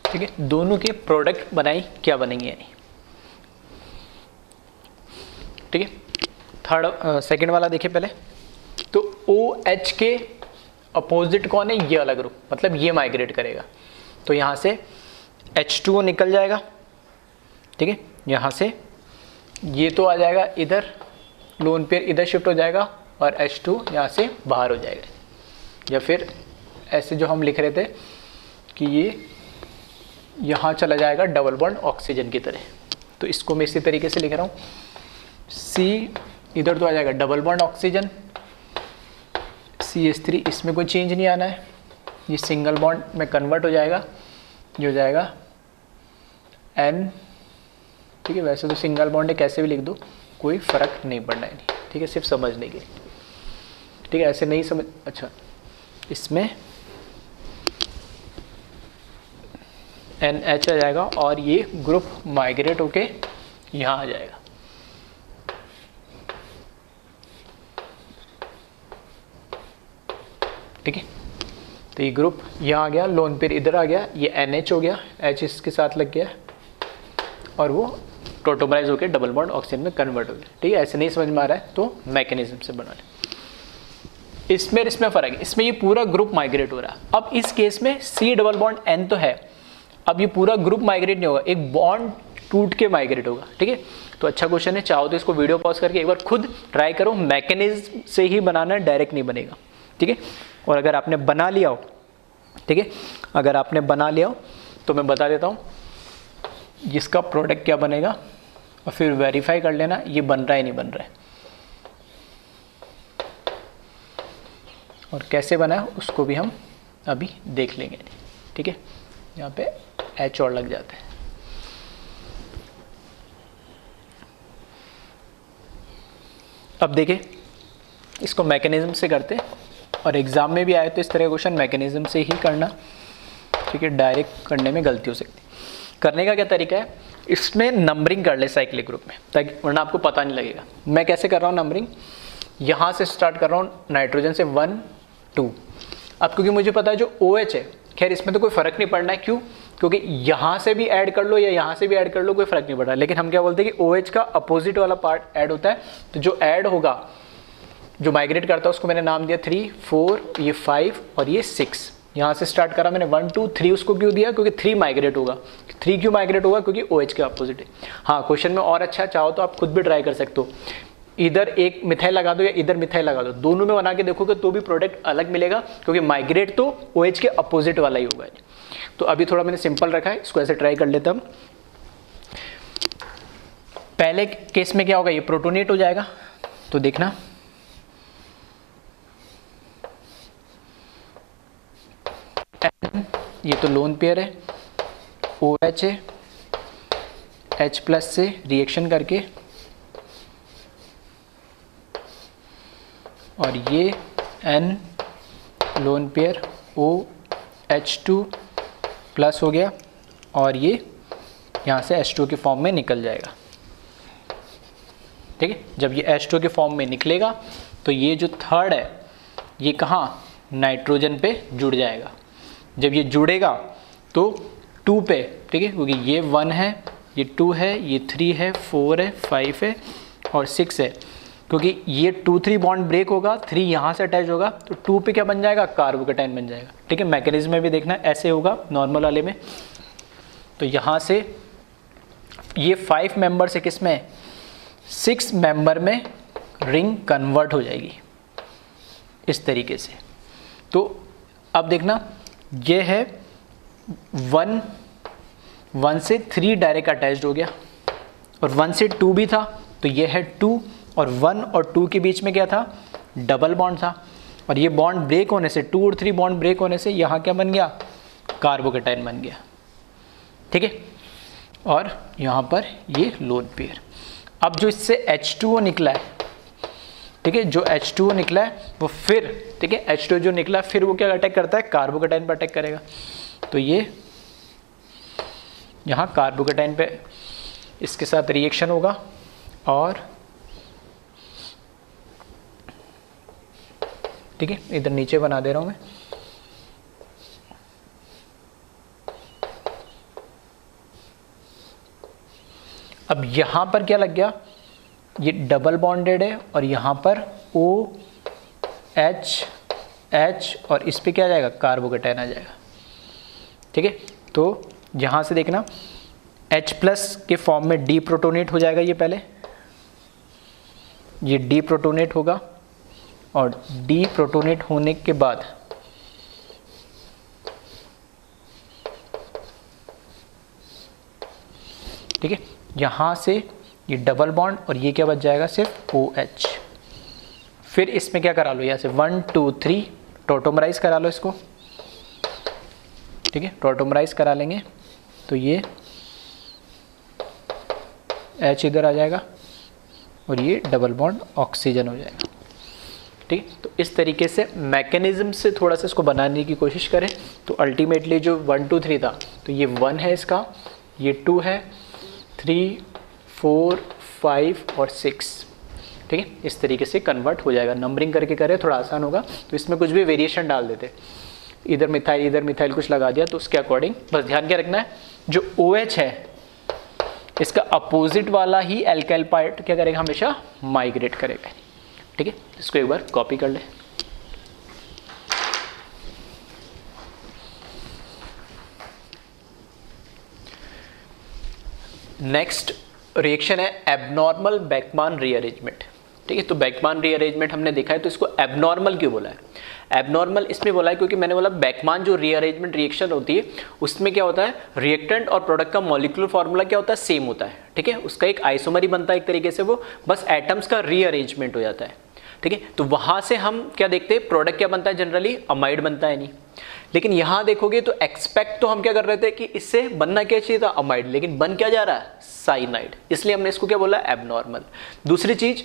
ठीक है, दोनों के प्रोडक्ट बनाई क्या बनेंगे यानी, ठीक है। थर्ड सेकंड वाला देखिए पहले, तो OH के अपोजिट कौन है, ये वाला ग्रुप, मतलब ये माइग्रेट करेगा, तो यहाँ से H2O निकल जाएगा, ठीक है, यहाँ से ये तो आ जाएगा इधर, लोन पेयर इधर शिफ्ट हो जाएगा और H2 यहाँ से बाहर हो जाएगा, या फिर ऐसे जो हम लिख रहे थे कि ये यहाँ चला जाएगा डबल बॉन्ड ऑक्सीजन की तरह, तो इसको मैं इसी तरीके से लिख रहा हूँ, C इधर तो आ जाएगा डबल बॉन्ड ऑक्सीजन, CH3 इसमें कोई चेंज नहीं आना है, ये सिंगल बॉन्ड में कन्वर्ट हो जाएगा, जो जाएगा N, ठीक है। वैसे तो सिंगल बॉन्ड है, कैसे भी लिख दो कोई फ़र्क नहीं पड़ना है, ठीक है, सिर्फ समझने के, ठीक है, ऐसे नहीं समझ, अच्छा, इसमें NH आ जाएगा और ये ग्रुप माइग्रेट होके यहाँ आ जाएगा, ठीक है। तो ये ग्रुप यहाँ आ गया, लोन पेयर इधर आ गया, ये NH हो गया, H इसके साथ लग गया और वो टोटोमराइज होकर डबल बॉन्ड ऑक्सीजन में कन्वर्ट हो गया, ठीक है। ऐसे नहीं समझ में आ रहा है तो मैकेनिज्म से बना ले। इसमें फ़र्क है, इसमें ये पूरा ग्रुप माइग्रेट हो रहा है। अब इस केस में C डबल बॉन्ड N तो है, अब ये पूरा ग्रुप माइग्रेट नहीं होगा, एक बॉन्ड टूट के माइग्रेट होगा। ठीक है, तो अच्छा क्वेश्चन है, चाहो तो इसको वीडियो पॉज करके एक बार खुद ट्राई करो, मैकेनिज्म से ही बनाना है, डायरेक्ट नहीं बनेगा। ठीक है, और अगर आपने बना लिया हो, ठीक है, अगर आपने बना लिया हो तो मैं बता देता हूँ इसका प्रोडक्ट क्या बनेगा और फिर वेरीफाई कर लेना ये बन रहा है नहीं बन रहा है, और कैसे बना है उसको भी हम अभी देख लेंगे। ठीक है, यहाँ पे एच और लग जाता है। अब देखिए इसको मैकेनिज्म से करते, और एग्जाम में भी आए तो इस तरह का क्वेश्चन मैकेनिज्म से ही करना। ठीक है, डायरेक्ट करने में गलती हो सकती है। करने का क्या तरीका है, इसमें नंबरिंग कर ले साइक्लिक ग्रुप में, ताकि वरना आपको पता नहीं लगेगा। मैं कैसे कर रहा हूँ नंबरिंग, यहाँ से स्टार्ट कर रहा हूँ नाइट्रोजन से 1 2। अब क्योंकि मुझे पता है जो OH है, खैर इसमें तो कोई फर्क नहीं पड़ना है, क्यों, क्योंकि यहाँ से भी ऐड कर लो या यहाँ से भी ऐड कर लो कोई फर्क नहीं पड़ रहा। लेकिन हम क्या बोलते हैं कि OH का अपोजिट वाला पार्ट ऐड होता है, तो जो ऐड होगा, जो माइग्रेट करता है उसको मैंने नाम दिया 3 4, ये 5 और ये 6। यहाँ से स्टार्ट करा मैंने 1 2 3, उसको क्यों दिया, क्योंकि 3 माइग्रेट होगा। 3 क्यों माइग्रेट होगा, क्योंकि OH के अपोजिट है। हाँ, क्वेश्चन में और अच्छा चाहो तो आप खुद भी ट्राई कर सकते हो, इधर एक मिथाइल लगा दो या इधर मिथाइल लगा दो, दोनों में बना के देखोगे तो भी प्रोडक्ट अलग मिलेगा, क्योंकि माइग्रेट तो OH के अपोजिट वाला ही होगा। तो अभी थोड़ा मैंने सिंपल रखा है, इसको ऐसे ट्राई कर लेता हूँ। पहले केस में क्या होगा, ये प्रोटोनेट हो जाएगा, तो देखना N, ये तो लोन पेयर है, OH है, H+ से रिएक्शन करके, और ये N लोन पेयर OH2+ हो गया, और ये यहाँ से H2 के फॉर्म में निकल जाएगा। ठीक है, जब ये H2 के फॉर्म में निकलेगा तो ये जो थर्ड है ये कहाँ, नाइट्रोजन पे जुड़ जाएगा। जब ये जुड़ेगा तो 2 पे, ठीक है, क्योंकि ये 1 है, ये 2 है, ये 3 है, 4 है, 5 है और 6 है, क्योंकि ये 2 3 बॉन्ड ब्रेक होगा, 3 यहाँ से अटैच होगा, तो 2 पे क्या बन जाएगा, कार्बोकेटाइन बन जाएगा। ठीक है, मैकेनिज्म में भी देखना ऐसे होगा नॉर्मल वाले में। तो यहाँ से ये 5 मेंबर से किस में, 6 मेंबर में रिंग कन्वर्ट हो जाएगी इस तरीके से। तो अब देखना ये है 1 से 3 डायरेक्ट अटैच्ड हो गया, और 1 से 2 भी था, तो ये है 2, और 1 और 2 के बीच में क्या था, डबल बॉन्ड था, और ये बॉन्ड ब्रेक होने से 2 और 3 बॉन्ड ब्रेक होने से यहाँ क्या बन गया, कार्बोकेटाइन बन गया। ठीक है, और यहाँ पर ये लोन पेयर। अब जो इससे H2O निकला है, ठीक है, जो H2O निकला है वो फिर, ठीक है, H2O जो निकला फिर वो क्या अटैक करता है, कार्बोकेटाइन पर अटैक करेगा। तो ये यहाँ कार्बोकेटाइन पे इसके साथ रिएक्शन होगा, और ठीक है, इधर नीचे बना दे रहा हूँ मैं। अब यहाँ पर क्या लग गया, ये डबल बॉन्डेड है, और यहाँ पर OH और इस पे क्या आ जाएगा, कार्बोकेटाइन आ जाएगा। ठीक है, तो यहाँ से देखना H+ के फॉर्म में डी प्रोटोनेट हो जाएगा, ये पहले ये डी प्रोटोनेट होगा, और डी प्रोटोनेट होने के बाद ठीक है, यहाँ से ये डबल बॉन्ड, और ये क्या बच जाएगा, सिर्फ OH। फिर इसमें क्या करा लो, यहाँ से 1 2 3 टोटोमराइज करा लो इसको। ठीक है, टोटोमराइज करा लेंगे तो ये H इधर आ जाएगा, और ये डबल बॉन्ड ऑक्सीजन हो जाएगा। ठीक है, तो इस तरीके से मैकेनिज्म से थोड़ा सा इसको बनाने की कोशिश करें, तो अल्टीमेटली जो 1 2 3 था, तो ये 1 है इसका, ये 2 है, 3 4 5 और 6। ठीक है, इस तरीके से कन्वर्ट हो जाएगा। नंबरिंग करके करें थोड़ा आसान होगा, तो इसमें कुछ भी वेरिएशन डाल देते, इधर मिथाइल कुछ लगा दिया, तो उसके अकॉर्डिंग बस ध्यान क्या रखना है, जो OH है इसका अपोजिट वाला ही एल्काइल पार्ट क्या करेगा, हमेशा माइग्रेट करेगा। ठीक है, इसको एक बार कॉपी कर ले। नेक्स्ट रिएक्शन है एबनॉर्मल बेकमान रीअरेंजमेंट। ठीक है, तो बेकमान रीअरेंजमेंट हमने देखा है, तो इसको एबनॉर्मल क्यों बोला है? एबनॉर्मल इसमें बोला है क्योंकि मैंने बोला बेकमान जो रीअरेंजमेंट रिएक्शन होती है उसमें क्या होता है, रिएक्टेंट और प्रोडक्ट का मॉलिक्यूलर फार्मूला क्या होता है, सेम होता है। ठीक है, उसका एक आइसोमर ही बनता है एक तरीके से, वो बस एटम्स का रीअरेंजमेंट हो जाता है। ठीक है, तो वहां से हम क्या देखते हैं, प्रोडक्ट क्या बनता है, जनरली अमाइड बनता है नहीं। लेकिन यहां देखोगे तो एक्सपेक्ट तो हम क्या कर रहे थे कि इससे बनना क्या चाहिए था, अमाइड, लेकिन बन क्या जा रहा है, साइनाइड, इसलिए हमने इसको क्या बोला, एबनॉर्मल। दूसरी चीज,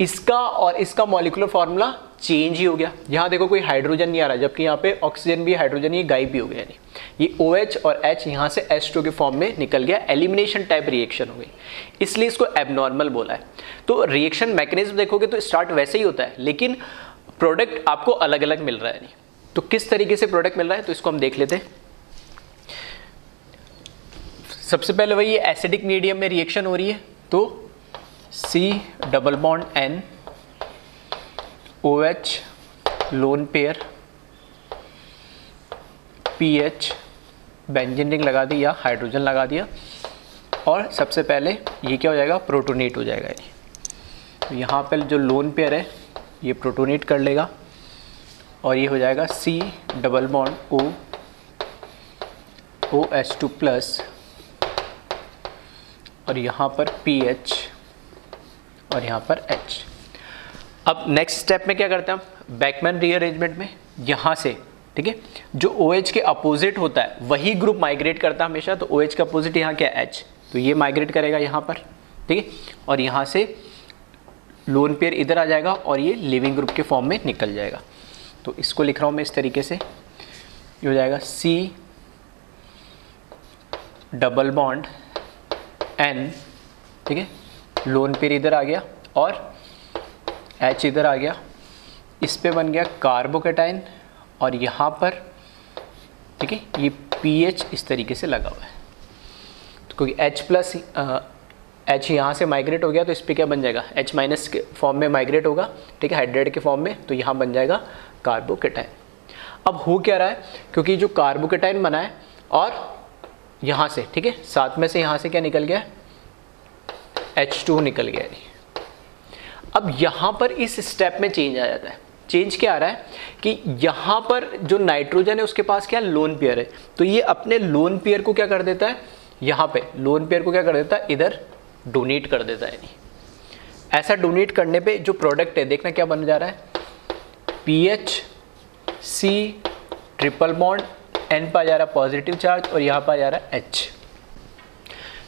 इसका और इसका मॉलिक्यूलर फार्मूला चेंज ही हो गया। यहाँ देखो कोई हाइड्रोजन नहीं आ रहा, जबकि यहाँ पे ऑक्सीजन भी, हाइड्रोजन ये गायब भी हो गया, नहीं ये OH और H यहाँ से H2 के फॉर्म में निकल गया, एलिमिनेशन टाइप रिएक्शन हो गई, इसलिए इसको एबनॉर्मल बोला है। तो रिएक्शन मैकेनिज्म देखोगे तो स्टार्ट वैसे ही होता है, लेकिन प्रोडक्ट आपको अलग अलग मिल रहा है। नहीं तो किस तरीके से प्रोडक्ट मिल रहा है, तो इसको हम देख लेते हैं। सबसे पहले वही एसिडिक मीडियम में रिएक्शन हो रही है, तो C double bond N OH lone pair PH benzene ring लगा दी या हाइड्रोजन लगा दिया, और सबसे पहले ये क्या हो जाएगा, प्रोटोनेट हो जाएगा। ये तो यहाँ पे जो लोन पेयर है ये प्रोटोनेट कर लेगा और ये हो जाएगा C double bond O OH2 plus, और यहाँ पर PH और यहाँ पर H। अब नेक्स्ट स्टेप में क्या करते हैं हम, बेकमैन रीअरेंजमेंट में यहाँ से, ठीक है, जो OH के अपोजिट होता है वही ग्रुप माइग्रेट करता है हमेशा, तो OH का अपोजिट यहाँ क्या है, H, तो ये माइग्रेट करेगा यहाँ पर। ठीक है, और यहाँ से लोन पेयर इधर आ जाएगा और ये लिविंग ग्रुप के फॉर्म में निकल जाएगा। तो इसको लिख रहा हूँ मैं इस तरीके से, ये हो जाएगा C डबल बॉन्ड N, ठीक है, लोन पेयर इधर आ गया और H इधर आ गया, इस पे बन गया कार्बोकेटाइन, और यहाँ पर ठीक है ये PH इस तरीके से लगा हुआ है, तो क्योंकि H प्लस H यहाँ से माइग्रेट हो गया तो इस पे क्या बन जाएगा, H माइनस के फॉर्म में माइग्रेट होगा, ठीक है, हाइड्रेट के फॉर्म में, तो यहाँ बन जाएगा कार्बोकेटाइन। अब हो क्या रहा है, क्योंकि जो कार्बोकेटाइन बना है और यहाँ से, ठीक है, साथ में से यहाँ से क्या निकल गया, H2 निकल गया। अब यहाँ पर इस स्टेप में चेंज आ जाता है। चेंज क्या आ रहा है कि यहाँ पर जो नाइट्रोजन है उसके पास क्या लोन पेयर है, तो ये अपने लोन पेयर को क्या कर देता है, यहाँ पे लोन पेयर को क्या कर देता है, इधर डोनेट कर देता है। नहीं ऐसा डोनेट करने पे जो प्रोडक्ट है देखना क्या बन जा रहा है, PH C triple bond N पर आ जा रहा है पॉजिटिव चार्ज और यहाँ पर आ जा रहा है H,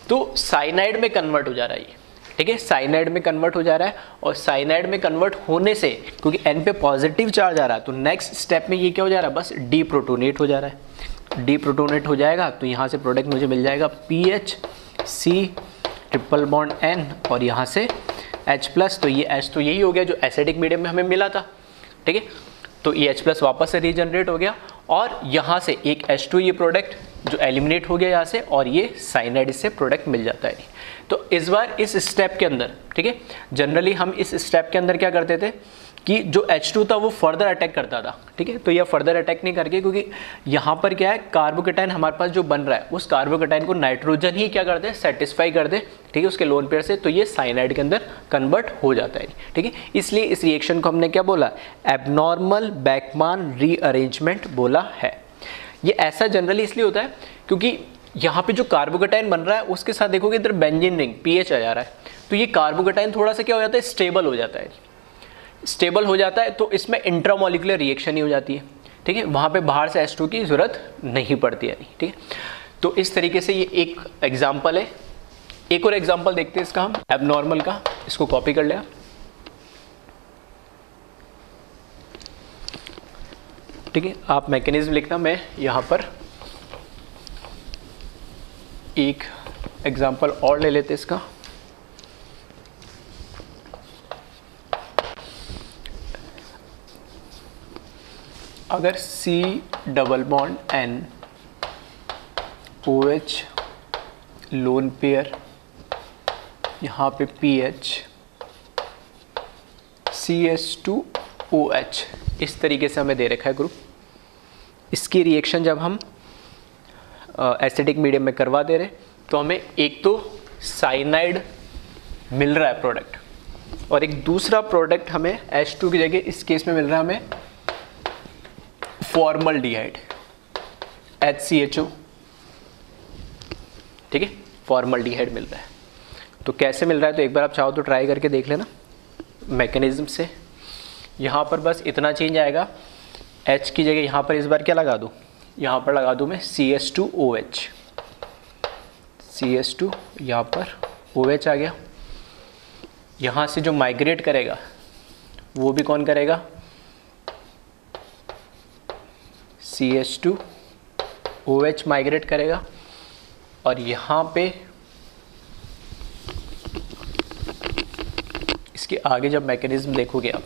तो साइनाइड में कन्वर्ट हो जा रहा है ये। ठीक है, साइनाइड में कन्वर्ट हो जा रहा है, और साइनाइड में कन्वर्ट होने से क्योंकि N पे पॉजिटिव चार्ज आ रहा है, तो नेक्स्ट स्टेप में ये क्या हो जा रहा है, बस डीप्रोटोनेट हो जा रहा है। डीप्रोटोनेट हो जाएगा तो यहाँ से प्रोडक्ट मुझे मिल जाएगा PH C triple bond N और यहाँ से H प्लस, तो ये H तो यही हो गया जो एसिडिक मीडियम में हमें मिला था। ठीक है, तो ये H प्लस वापस से रीजनरेट हो गया, और यहाँ से एक H2 ये प्रोडक्ट जो एलिमिनेट हो गया यहाँ से, और ये साइनाइड से प्रोडक्ट मिल जाता है। तो इस बार इस स्टेप के अंदर, ठीक है, जनरली हम इस स्टेप के अंदर क्या करते थे कि जो H2 था वो फर्दर अटैक करता था। ठीक है, तो यह फर्दर अटैक नहीं करके, क्योंकि यहाँ पर क्या है, कार्बोकेटाइन हमारे पास जो बन रहा है उस कार्बोकेटाइन को नाइट्रोजन ही क्या कर दे, सेटिस्फाई कर दे, ठीक है, उसके लोन पेयर से, तो ये साइनाइड के अंदर कन्वर्ट हो जाता है। ठीक है, इसलिए इस रिएक्शन को हमने क्या बोला, एबनॉर्मल बेकमान रीअरेंजमेंट बोला है। ये ऐसा जनरली इसलिए होता है क्योंकि यहाँ पे जो कार्बोकेटाइन बन रहा है उसके साथ देखोगे इधर बेंजीन रिंग PH आ जा रहा है, तो ये कार्बोकेटाइन थोड़ा सा क्या हो जाता है, स्टेबल हो जाता है। स्टेबल हो जाता है तो इसमें इंट्रामोलिकुलर रिएक्शन ही हो जाती है। ठीक है, वहाँ पे बाहर से H2 की ज़रूरत नहीं पड़ती है। ठीक है, तो इस तरीके से ये एक एग्जाम्पल है। एक और एग्जाम्पल देखते हैं इसका हम, एबनॉर्मल का, इसको कॉपी कर लिया। ठीक है, आप मैकेनिज्म लिखना, मैं यहाँ पर एक एग्जाम्पल और ले लेते इसका। अगर C double bond N OH lone pair, यहाँ पे PH CH2OH, इस तरीके से हमें दे रखा है ग्रुप। इसकी रिएक्शन जब हम एसिडिक मीडियम में करवा दे रहे तो हमें एक तो साइनाइड मिल रहा है प्रोडक्ट, और एक दूसरा प्रोडक्ट हमें H2 की जगह इस केस में मिल रहा है हमें फॉर्मल्डिहाइड HCHO, ठीक है, फॉर्मल्डिहाइड मिल रहा है। तो कैसे मिल रहा है, तो एक बार आप चाहो तो ट्राई करके देख लेना मैकेनिज्म से। यहाँ पर बस इतना चेंज आएगा, H की जगह यहाँ पर इस बार क्या लगा दूँ, यहाँ पर लगा दूँ मैं CH2OH, CH2, यहाँ पर OH आ गया। यहाँ से जो माइग्रेट करेगा वो भी कौन करेगा, CH2OH माइग्रेट करेगा, और यहाँ पे इसके आगे जब मैकेनिज्म देखोगे आप,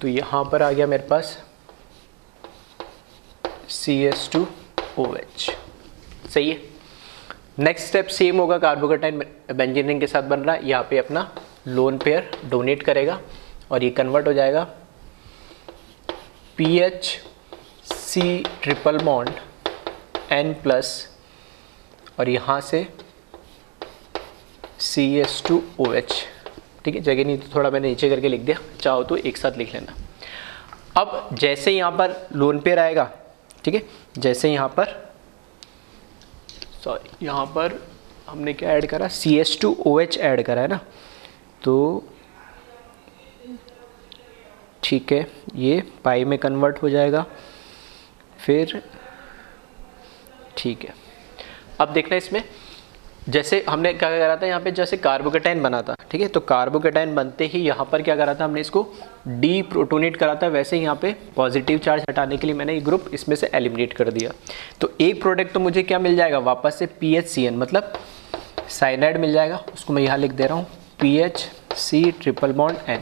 तो यहाँ पर आ गया मेरे पास CH2OH, सही है। नेक्स्ट स्टेप सेम होगा, कार्बोकेटाइन बेंजीन के साथ बन रहा है, यहाँ पे अपना लोन पेयर डोनेट करेगा और ये कन्वर्ट हो जाएगा PHC ट्रिपल बॉन्ड N+, और यहाँ से CH2OH, ठीक है, जगह नहीं तो थोड़ा मैंने नीचे करके लिख दिया, चाहो तो एक साथ लिख लेना। अब जैसे यहाँ पर लोन पेयर आएगा, ठीक है, जैसे यहाँ पर सॉरी यहाँ पर हमने क्या ऐड करा, CH2OH ऐड करा है ना, तो ठीक है, ये पाई में कन्वर्ट हो जाएगा, फिर ठीक है। अब देखना इसमें जैसे हमने क्या करा था, यहाँ पे जैसे कार्बोकेटाइन बना था, ठीक है, तो कार्बोकेटाइन बनते ही यहाँ पर क्या करा था, हमने इसको डी प्रोटोनेट करा था, वैसे ही यहाँ पे पॉजिटिव चार्ज हटाने के लिए मैंने ये ग्रुप इसमें से एलिमिनेट कर दिया। तो एक प्रोडक्ट तो मुझे क्या मिल जाएगा वापस से, PHCN मतलब साइनाइड मिल जाएगा, उसको मैं यहाँ लिख दे रहा हूँ PHC ट्रिपल बॉन्ड N,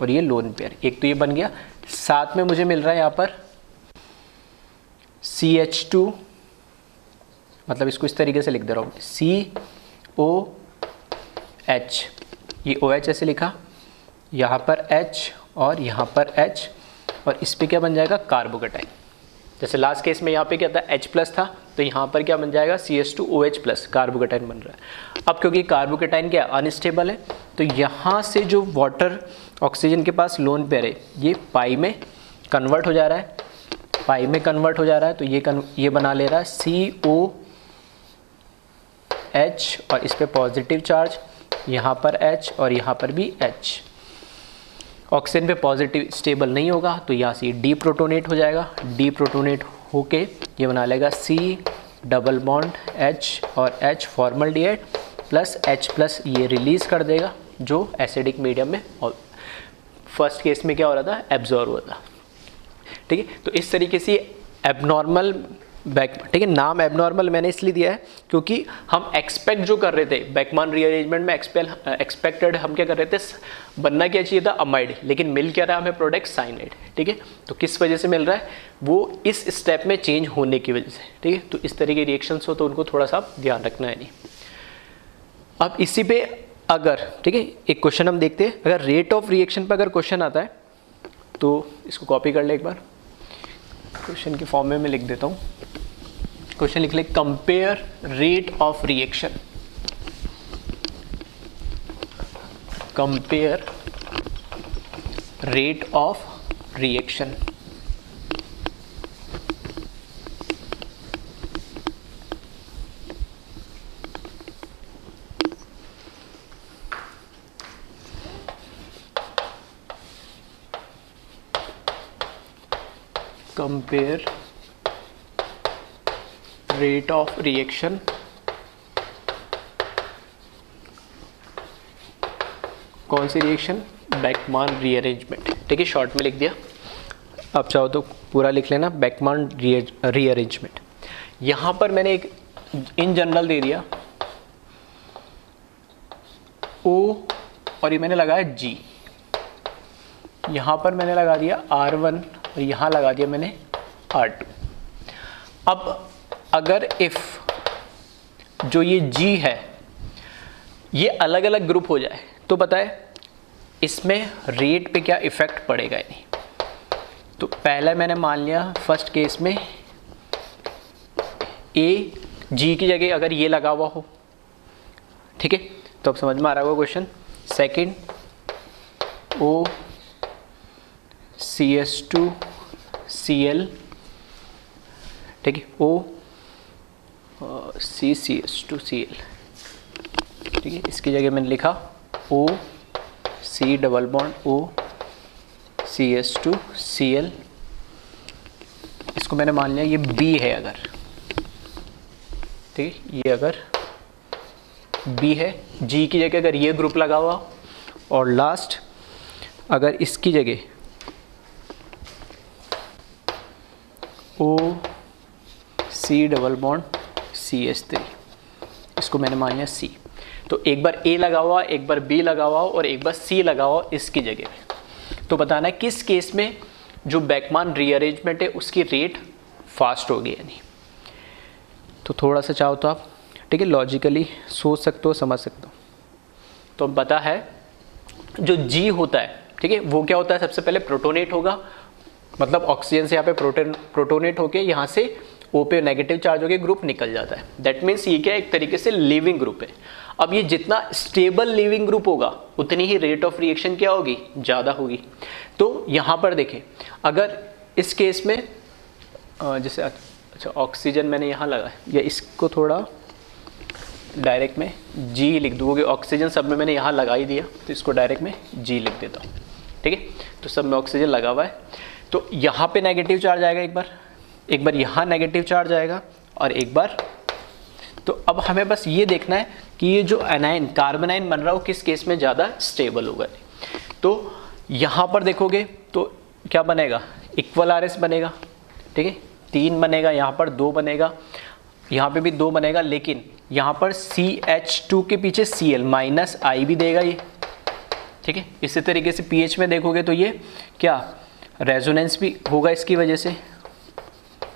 और ये लोन पेयर, एक तो ये बन गया। साथ में मुझे मिल रहा है यहाँ पर CH2, मतलब इसको इस तरीके से लिख दे रहा हूँ COH, ये OH ऐसे लिखा, यहाँ पर H और यहाँ पर H, और इस पे क्या बन जाएगा, कार्बोकेटाइन। जैसे लास्ट केस में यहाँ पे क्या था, H+ था, तो यहाँ पर क्या बन जाएगा, CH2OH+, कार्बोकेटाइन बन रहा है। अब क्योंकि कार्बोकेटाइन क्या अनस्टेबल है, तो यहाँ से जो वाटर ऑक्सीजन के पास लोन पेयर है, ये पाई में कन्वर्ट हो जा रहा है, पाई में कन्वर्ट हो जा रहा है, तो ये बना ले रहा है COH, और इस पे पॉजिटिव चार्ज, यहाँ पर H और यहाँ पर भी H। ऑक्सीजन पे पॉजिटिव स्टेबल नहीं होगा, तो यहाँ से डी प्रोटोनेट हो जाएगा, डी प्रोटोनेट होके ये बना लेगा C डबल बॉन्ड H और H फॉर्मल्डिहाइड प्लस H+, ये रिलीज कर देगा जो एसिडिक मीडियम में, और फर्स्ट केस में क्या हो रहा था, एब्जॉर्ब हो रहा था, ठीक है। तो इस तरीके से एबनॉर्मल ठीक है, नाम एबनॉर्मल मैंने इसलिए दिया है क्योंकि हम एक्सपेक्ट जो कर रहे थे बैकमान रीअरेंजमेंट में, एक्सपेक्टेड हम क्या कर रहे थे, बनना क्या चाहिए था अमाइड, लेकिन मिल क्या रहा है हमें प्रोडक्ट साइनाइड, ठीक है। तो किस वजह से मिल रहा है, वो इस स्टेप में चेंज होने की वजह से, ठीक है। तो इस तरह के रिएक्शंस हो तो उनको थोड़ा सा ध्यान रखना है नहीं। अब इसी पे अगर, ठीक है, एक क्वेश्चन हम देखते हैं, अगर रेट ऑफ रिएक्शन पर अगर क्वेश्चन आता है तो इसको कॉपी कर ले एक बार, क्वेश्चन के फॉर्म में मैं लिख देता हूँ। क्वेश्चन लिख ले, compare rate of reaction, compare rate of reaction, compare rate of reaction कौन सी रिएक्शन, बैकमान रीअरेंजमेंट, ठीक है, शॉर्ट में लिख दिया। आप चाहो तो पूरा लिख लेना, बैकमान रीअरेंजमेंट। यहाँ पर मैंने एक इन जनरल दे दिया O, और ये मैंने लगाया G, यहाँ पर मैंने लगा दिया R1 और यहाँ लगा दिया मैंने R2। अब अगर इफ जो ये G है ये अलग अलग ग्रुप हो जाए तो बताए इसमें रेट पे क्या इफेक्ट पड़ेगा नहीं। तो पहले मैंने मान लिया फर्स्ट केस में ए जी की जगह अगर ये लगा हुआ हो, ठीक है, तो अब समझ में आ रहा होगा क्वेश्चन। सेकेंड ओ CS2Cl, ठीक है, ओ CS2Cl, ठीक है, इसकी जगह मैंने लिखा O C double bond O CS2Cl, इसको मैंने मान लिया ये B है अगर, ठीक है, ये अगर B है, G की जगह अगर ये ग्रुप लगा हुआ, और लास्ट अगर इसकी जगह O C double bond CS3, इसको मैंने मान लिया C। तो एक बार A लगा हुआ, एक बार B लगा हुआ और एक बार C लगा हुआ इसकी जगह पे। तो बताना है किस केस में जो बैकमान रीअरेंजमेंट है उसकी रेट फास्ट होगी या नहीं। तो थोड़ा सा चाहो तो आप, ठीक है, लॉजिकली सोच सकते हो, समझ सकते हो। तो अब पता है जो G होता है, ठीक है, वो क्या होता है, सबसे पहले प्रोटोनेट होगा, मतलब ऑक्सीजन से यहाँ पे प्रोटोनेट होके यहाँ से O पे नेगेटिव चार्ज होके ग्रुप निकल जाता है। दैट मीन्स ये क्या एक तरीके से लिविंग ग्रुप है। अब ये जितना स्टेबल लिविंग ग्रुप होगा उतनी ही रेट ऑफ रिएक्शन क्या होगी, ज़्यादा होगी। तो यहाँ पर देखें, अगर इस केस में जैसे अच्छा ऑक्सीजन मैंने यहाँ लगा, या इसको थोड़ा डायरेक्ट में G लिख दूँगी, ऑक्सीजन सब में मैंने यहाँ लगा ही दिया, तो इसको डायरेक्ट में G लिख देता हूँ, ठीक है। तो सब में ऑक्सीजन लगा हुआ है, तो यहाँ पे नेगेटिव चार्ज आएगा, एक बार यहाँ नेगेटिव चार्ज आएगा और एक बार। तो अब हमें बस ये देखना है कि ये जो एनाइन कार्बन आयन बन रहा हो किस केस में ज़्यादा स्टेबल होगा। तो यहाँ पर देखोगे तो क्या बनेगा, इक्वल RS बनेगा, ठीक है, 3 बनेगा, यहाँ पर 2 बनेगा, यहाँ पे भी 2 बनेगा, लेकिन यहाँ पर CH2 के पीछे Cl माइनस I भी देगा ये, ठीक है। इसी तरीके से pH में देखोगे तो ये क्या रेजोनेंस भी होगा इसकी वजह से,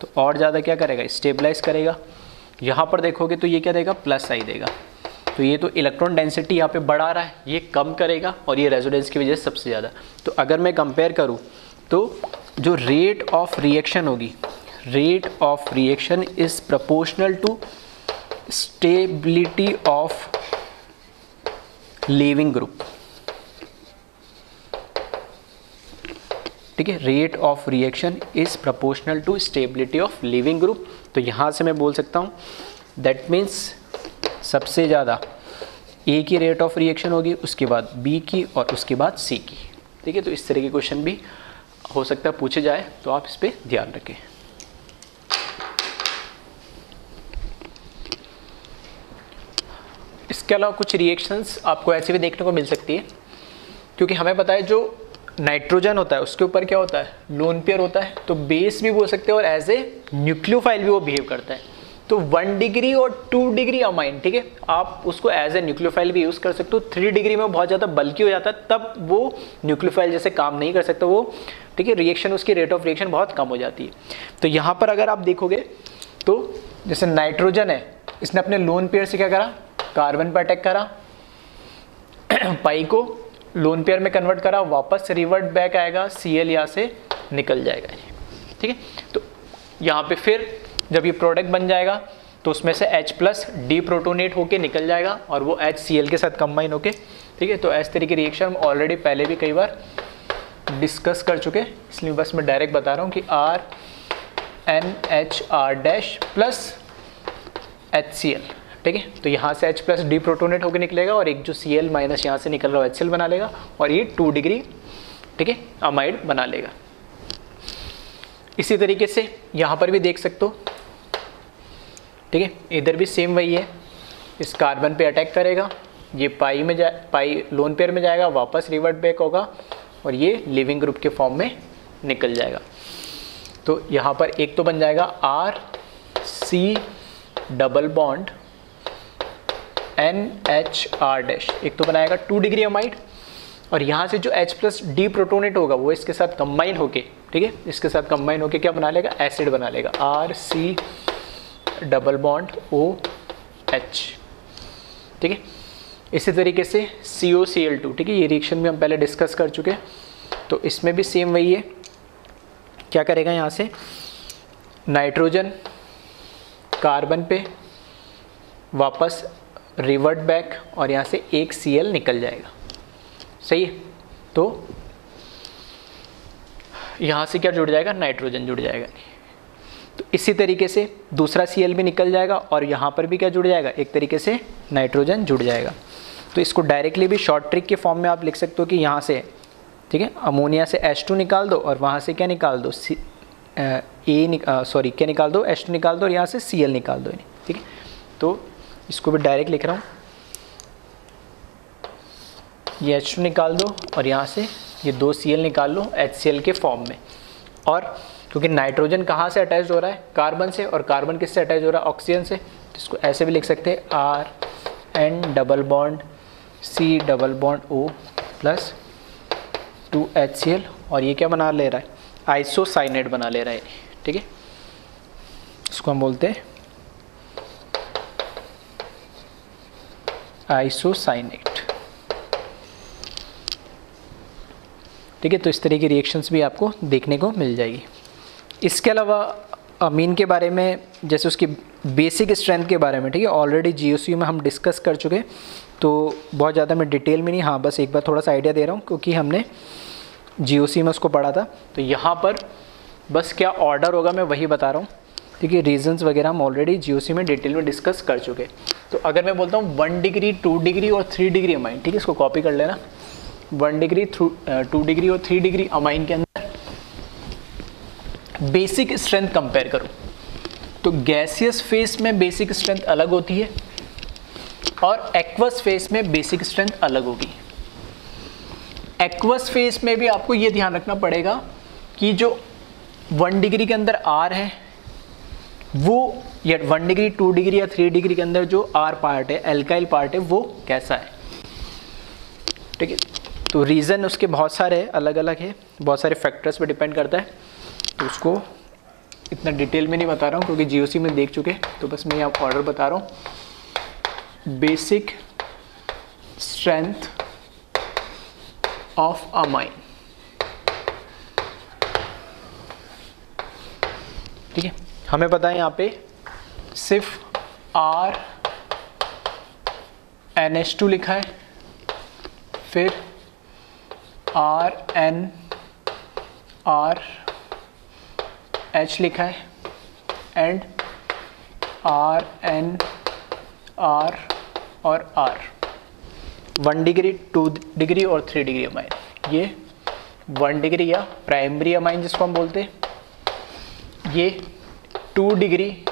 तो और ज़्यादा क्या करेगा, स्टेबलाइज करेगा। यहाँ पर देखोगे तो ये क्या देगा, प्लस I देगा, तो ये तो इलेक्ट्रॉन डेंसिटी यहाँ पे बढ़ा रहा है, ये कम करेगा, और ये रेजोनेंस की वजह से सबसे ज़्यादा। तो अगर मैं कंपेयर करूँ तो जो रेट ऑफ रिएक्शन होगी, rate of reaction is proportional to stability of leaving group, ठीक है। Rate of reaction is proportional to stability of leaving group. तो यहाँ से मैं बोल सकता हूँ दैट मीन्स सबसे ज़्यादा A की रेट ऑफ रिएक्शन होगी, उसके बाद B की और उसके बाद C की, ठीक है। तो इस तरह के क्वेश्चन भी हो सकता है पूछे जाए, तो आप इस पर ध्यान रखें। इसके अलावा कुछ रिएक्शंस आपको ऐसे भी देखने को मिल सकती है, क्योंकि हमें पता है जो नाइट्रोजन होता है उसके ऊपर क्या होता है, लोन पेयर होता है, तो बेस भी बोल सकते हैं और एज ए न्यूक्लियोफाइल भी वो बिहेव करता है। तो 1 डिग्री और 2 डिग्री अमाइन, ठीक है, आप उसको एज ए न्यूक्लियोफाइल भी यूज़ कर सकते हो। 3 डिग्री में बहुत ज़्यादा बल्कि हो जाता है, तब वो न्यूक्लियोफाइल जैसे काम नहीं कर सकता वो, ठीक है, रिएक्शन उसकी रेट ऑफ रिएक्शन बहुत कम हो जाती है। तो यहाँ पर अगर आप देखोगे तो जैसे नाइट्रोजन है, इसने अपने लोन पेयर से क्या करा, कार्बन पर अटैक करा, पाई को लोन पेयर में कन्वर्ट करा, वापस रिवर्ट बैक आएगा, Cl यहाँ से निकल जाएगा, ठीक है। तो यहाँ पे फिर जब ये प्रोडक्ट बन जाएगा तो उसमें से H+ डीप्रोटोनेट होके निकल जाएगा और वो HCl के साथ कंबाइन होके, ठीक है। तो इस तरह की रिएक्शन हम ऑलरेडी पहले भी कई बार डिस्कस कर चुके, इसलिए बस मैं डायरेक्ट बता रहा हूँ कि RNHR- प्लस HCl, ठीक है। तो यहाँ से H+ डीप्रोटोनेट होकर निकलेगा और एक जो Cl माइनस यहाँ से निकल रहा है HCl बना लेगा और ये 2 डिग्री, ठीक है, अमाइड बना लेगा। इसी तरीके से यहाँ पर भी देख सकते हो, ठीक है, इधर भी सेम वही है, इस कार्बन पे अटैक करेगा, ये पाई में पाई लोन पेयर में जाएगा, वापस रिवर्ट बैक होगा और ये लिविंग ग्रुप के फॉर्म में निकल जाएगा। तो यहाँ पर एक तो बन जाएगा RC डबल बॉन्ड NHR-, एक तो बनाएगा 2 डिग्री अमाइड, और यहाँ से जो H+ डीप्रोटोनेट होगा वो इसके साथ कंबाइन होके, ठीक है, इसके साथ कंबाइन होके क्या बना लेगा, एसिड बना लेगा, RC डबल बॉन्ड OH, ठीक है। इसी तरीके से COCl2, ठीक है, ये रिएक्शन भी हम पहले डिस्कस कर चुके, तो इसमें भी सेम वही है, क्या करेगा, यहाँ से नाइट्रोजन कार्बन पे वापस रिवर्ट बैक और यहाँ से एक Cl निकल जाएगा, सही है। तो यहाँ से क्या जुड़ जाएगा, नाइट्रोजन जुड़ जाएगा। तो इसी तरीके से दूसरा Cl भी निकल जाएगा और यहाँ पर भी क्या जुड़ जाएगा, एक तरीके से नाइट्रोजन जुड़ जाएगा। तो इसको डायरेक्टली भी शॉर्ट ट्रिक के फॉर्म में आप लिख सकते हो कि यहाँ से, ठीक है, अमोनिया से H2 निकाल दो और वहाँ से क्या निकाल दो, क्या निकाल दो, H2 निकाल दो और यहाँ से Cl निकाल दो, ठीक है। तो इसको भी डायरेक्ट लिख रहा हूँ, ये H2 निकाल दो और यहाँ से ये 2 Cl निकाल लो HCl के फॉर्म में। और क्योंकि नाइट्रोजन कहाँ से अटैच हो रहा है, कार्बन से, और कार्बन किससे अटैच हो रहा है, ऑक्सीजन से, तो इसको ऐसे भी लिख सकते हैं RN double bond C double bond O plus 2HCl, और ये क्या बना ले रहा है, आइसोसाइनेट बना ले रहा है, ठीक है। इसको हम बोलते हैं आइसोसाइनेट, ठीक है। तो इस तरह की रिएक्शंस भी आपको देखने को मिल जाएगी। इसके अलावा अमीन के बारे में, जैसे उसकी बेसिक स्ट्रेंथ के बारे में, ठीक है, ऑलरेडी GOC में हम डिस्कस कर चुके, तो बहुत ज़्यादा मैं डिटेल में नहीं, हाँ बस एक बार थोड़ा सा आइडिया दे रहा हूँ क्योंकि हमने GOC में उसको पढ़ा था। तो यहाँ पर बस क्या ऑर्डर होगा मैं वही बता रहा हूँ, ठीक है। रीजंस वगैरह हम ऑलरेडी GOC में डिटेल में डिस्कस कर चुके। तो अगर मैं बोलता हूँ 1 डिग्री 2 डिग्री और 3 डिग्री अमाइन, ठीक है, इसको कॉपी कर लेना। 1 डिग्री 2 डिग्री और 3 डिग्री अमाइन के अंदर बेसिक स्ट्रेंथ कंपेयर करो, तो गैसियस फेस में बेसिक स्ट्रेंथ अलग होती है और एक्वस फेस में बेसिक स्ट्रेंथ अलग होगी। एक्वस फेस में भी आपको ये ध्यान रखना पड़ेगा कि जो 1 डिग्री के अंदर R है वो, या 1 डिग्री 2 डिग्री या 3 डिग्री के अंदर जो R पार्ट है, एल्काइल पार्ट है, वो कैसा है, ठीक है। तो रीज़न उसके बहुत सारे अलग अलग है, बहुत सारे फैक्टर्स पे डिपेंड करता है, तो उसको इतना डिटेल में नहीं बता रहा हूँ क्योंकि GOC में देख चुके, तो बस मैं यहाँ ऑर्डर बता रहा हूँ। बेसिक स्ट्रेंथ ऑफ अमाइन, ठीक है। हमें पता है यहाँ पे सिर्फ RNH2 लिखा है, फिर RNRH लिखा है एंड RNR और R। 1 डिग्री 2 डिग्री और 3 डिग्री अमाइन, ये 1 डिग्री या प्राइमरी अमाइन जिसको हम बोलते हैं, ये 2 डिग्री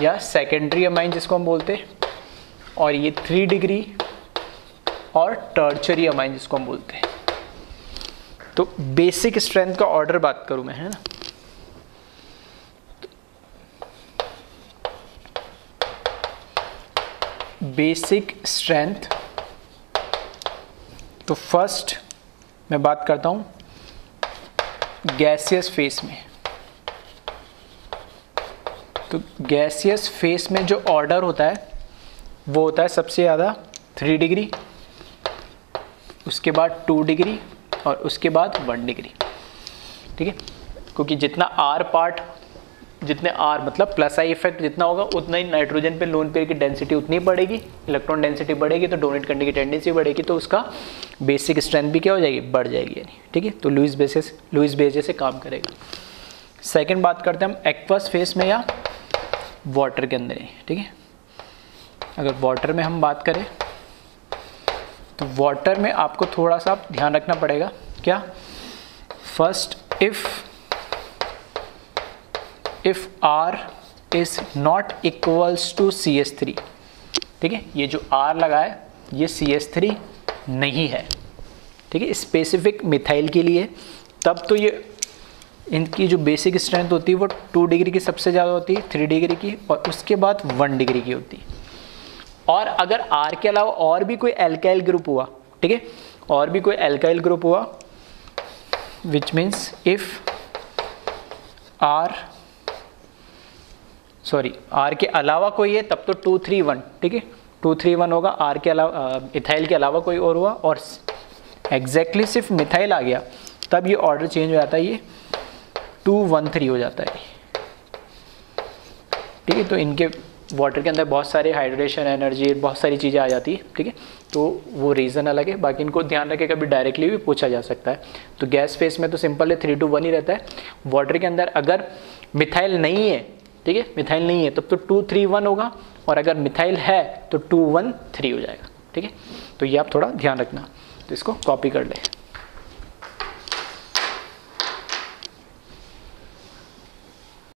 या सेकेंडरी अमाइन जिसको हम बोलते हैं, और ये 3 डिग्री और टर्चरी अमाइन जिसको हम बोलते हैं। तो बेसिक स्ट्रेंथ का ऑर्डर बात करूं मैं, है ना, बेसिक स्ट्रेंथ, तो फर्स्ट मैं बात करता हूं गैसियस फेस में। तो गैसियस फेस में जो ऑर्डर होता है वो होता है सबसे ज़्यादा 3 डिग्री, उसके बाद 2 डिग्री और उसके बाद 1 डिग्री, ठीक है। क्योंकि जितना R पार्ट, जितने R मतलब प्लस आई इफेक्ट जितना होगा उतना ही नाइट्रोजन पे लोन पेयर की डेंसिटी उतनी बढ़ेगी, इलेक्ट्रॉन डेंसिटी बढ़ेगी तो डोनेट करने की टेंडेंसी बढ़ेगी, तो उसका बेसिक स्ट्रेंथ भी क्या हो जाएगी, बढ़ जाएगी, यानी, ठीक है। तो लुईस बेस से काम करेगा। सेकेंड बात करते हैं हम एक्वस फेस में या वाटर के अंदर, ठीक है। अगर वाटर में हम बात करें तो वाटर में आपको थोड़ा सा ध्यान रखना पड़ेगा, क्या, first if R is not equals to CH3, ठीक है, ये जो R लगा है ये CH3 नहीं है, ठीक है, स्पेसिफिक मिथाइल के लिए, तब तो ये इनकी जो बेसिक स्ट्रेंथ होती है वो 2 डिग्री की सबसे ज़्यादा होती है, 3 डिग्री की, और उसके बाद 1 डिग्री की होती है। और अगर R के अलावा और भी कोई एल्काइल ग्रुप हुआ, ठीक है, और भी कोई एल्काइल ग्रुप हुआ, विच मीन्स इफ R के अलावा कोई है तब तो 2 3 1, ठीक है, 2 3 1 होगा। R के अलावा, इथाइल के अलावा कोई और हुआ और एग्जैक्टली सिर्फ मिथाइल आ गया, तब ये ऑर्डर चेंज हो जाता है, ये 2 1 3 हो जाता है, ठीक है। तो इनके वाटर के अंदर बहुत सारे हाइड्रेशन एनर्जी बहुत सारी चीज़ें आ जाती है, ठीक है। तो वो रीज़न अलग है, बाकी इनको ध्यान रखें, कभी डायरेक्टली भी पूछा जा सकता है। तो गैस फेस में तो सिंपल है 3 to 1 ही रहता है। वाटर के अंदर अगर मिथाइल नहीं है, ठीक है, मिथाइल नहीं है तब तो 2 3 1 होगा, और अगर मिथाइल है तो 2 1 3 हो जाएगा, ठीक है। तो ये आप थोड़ा ध्यान रखना, तो इसको कॉपी कर ले।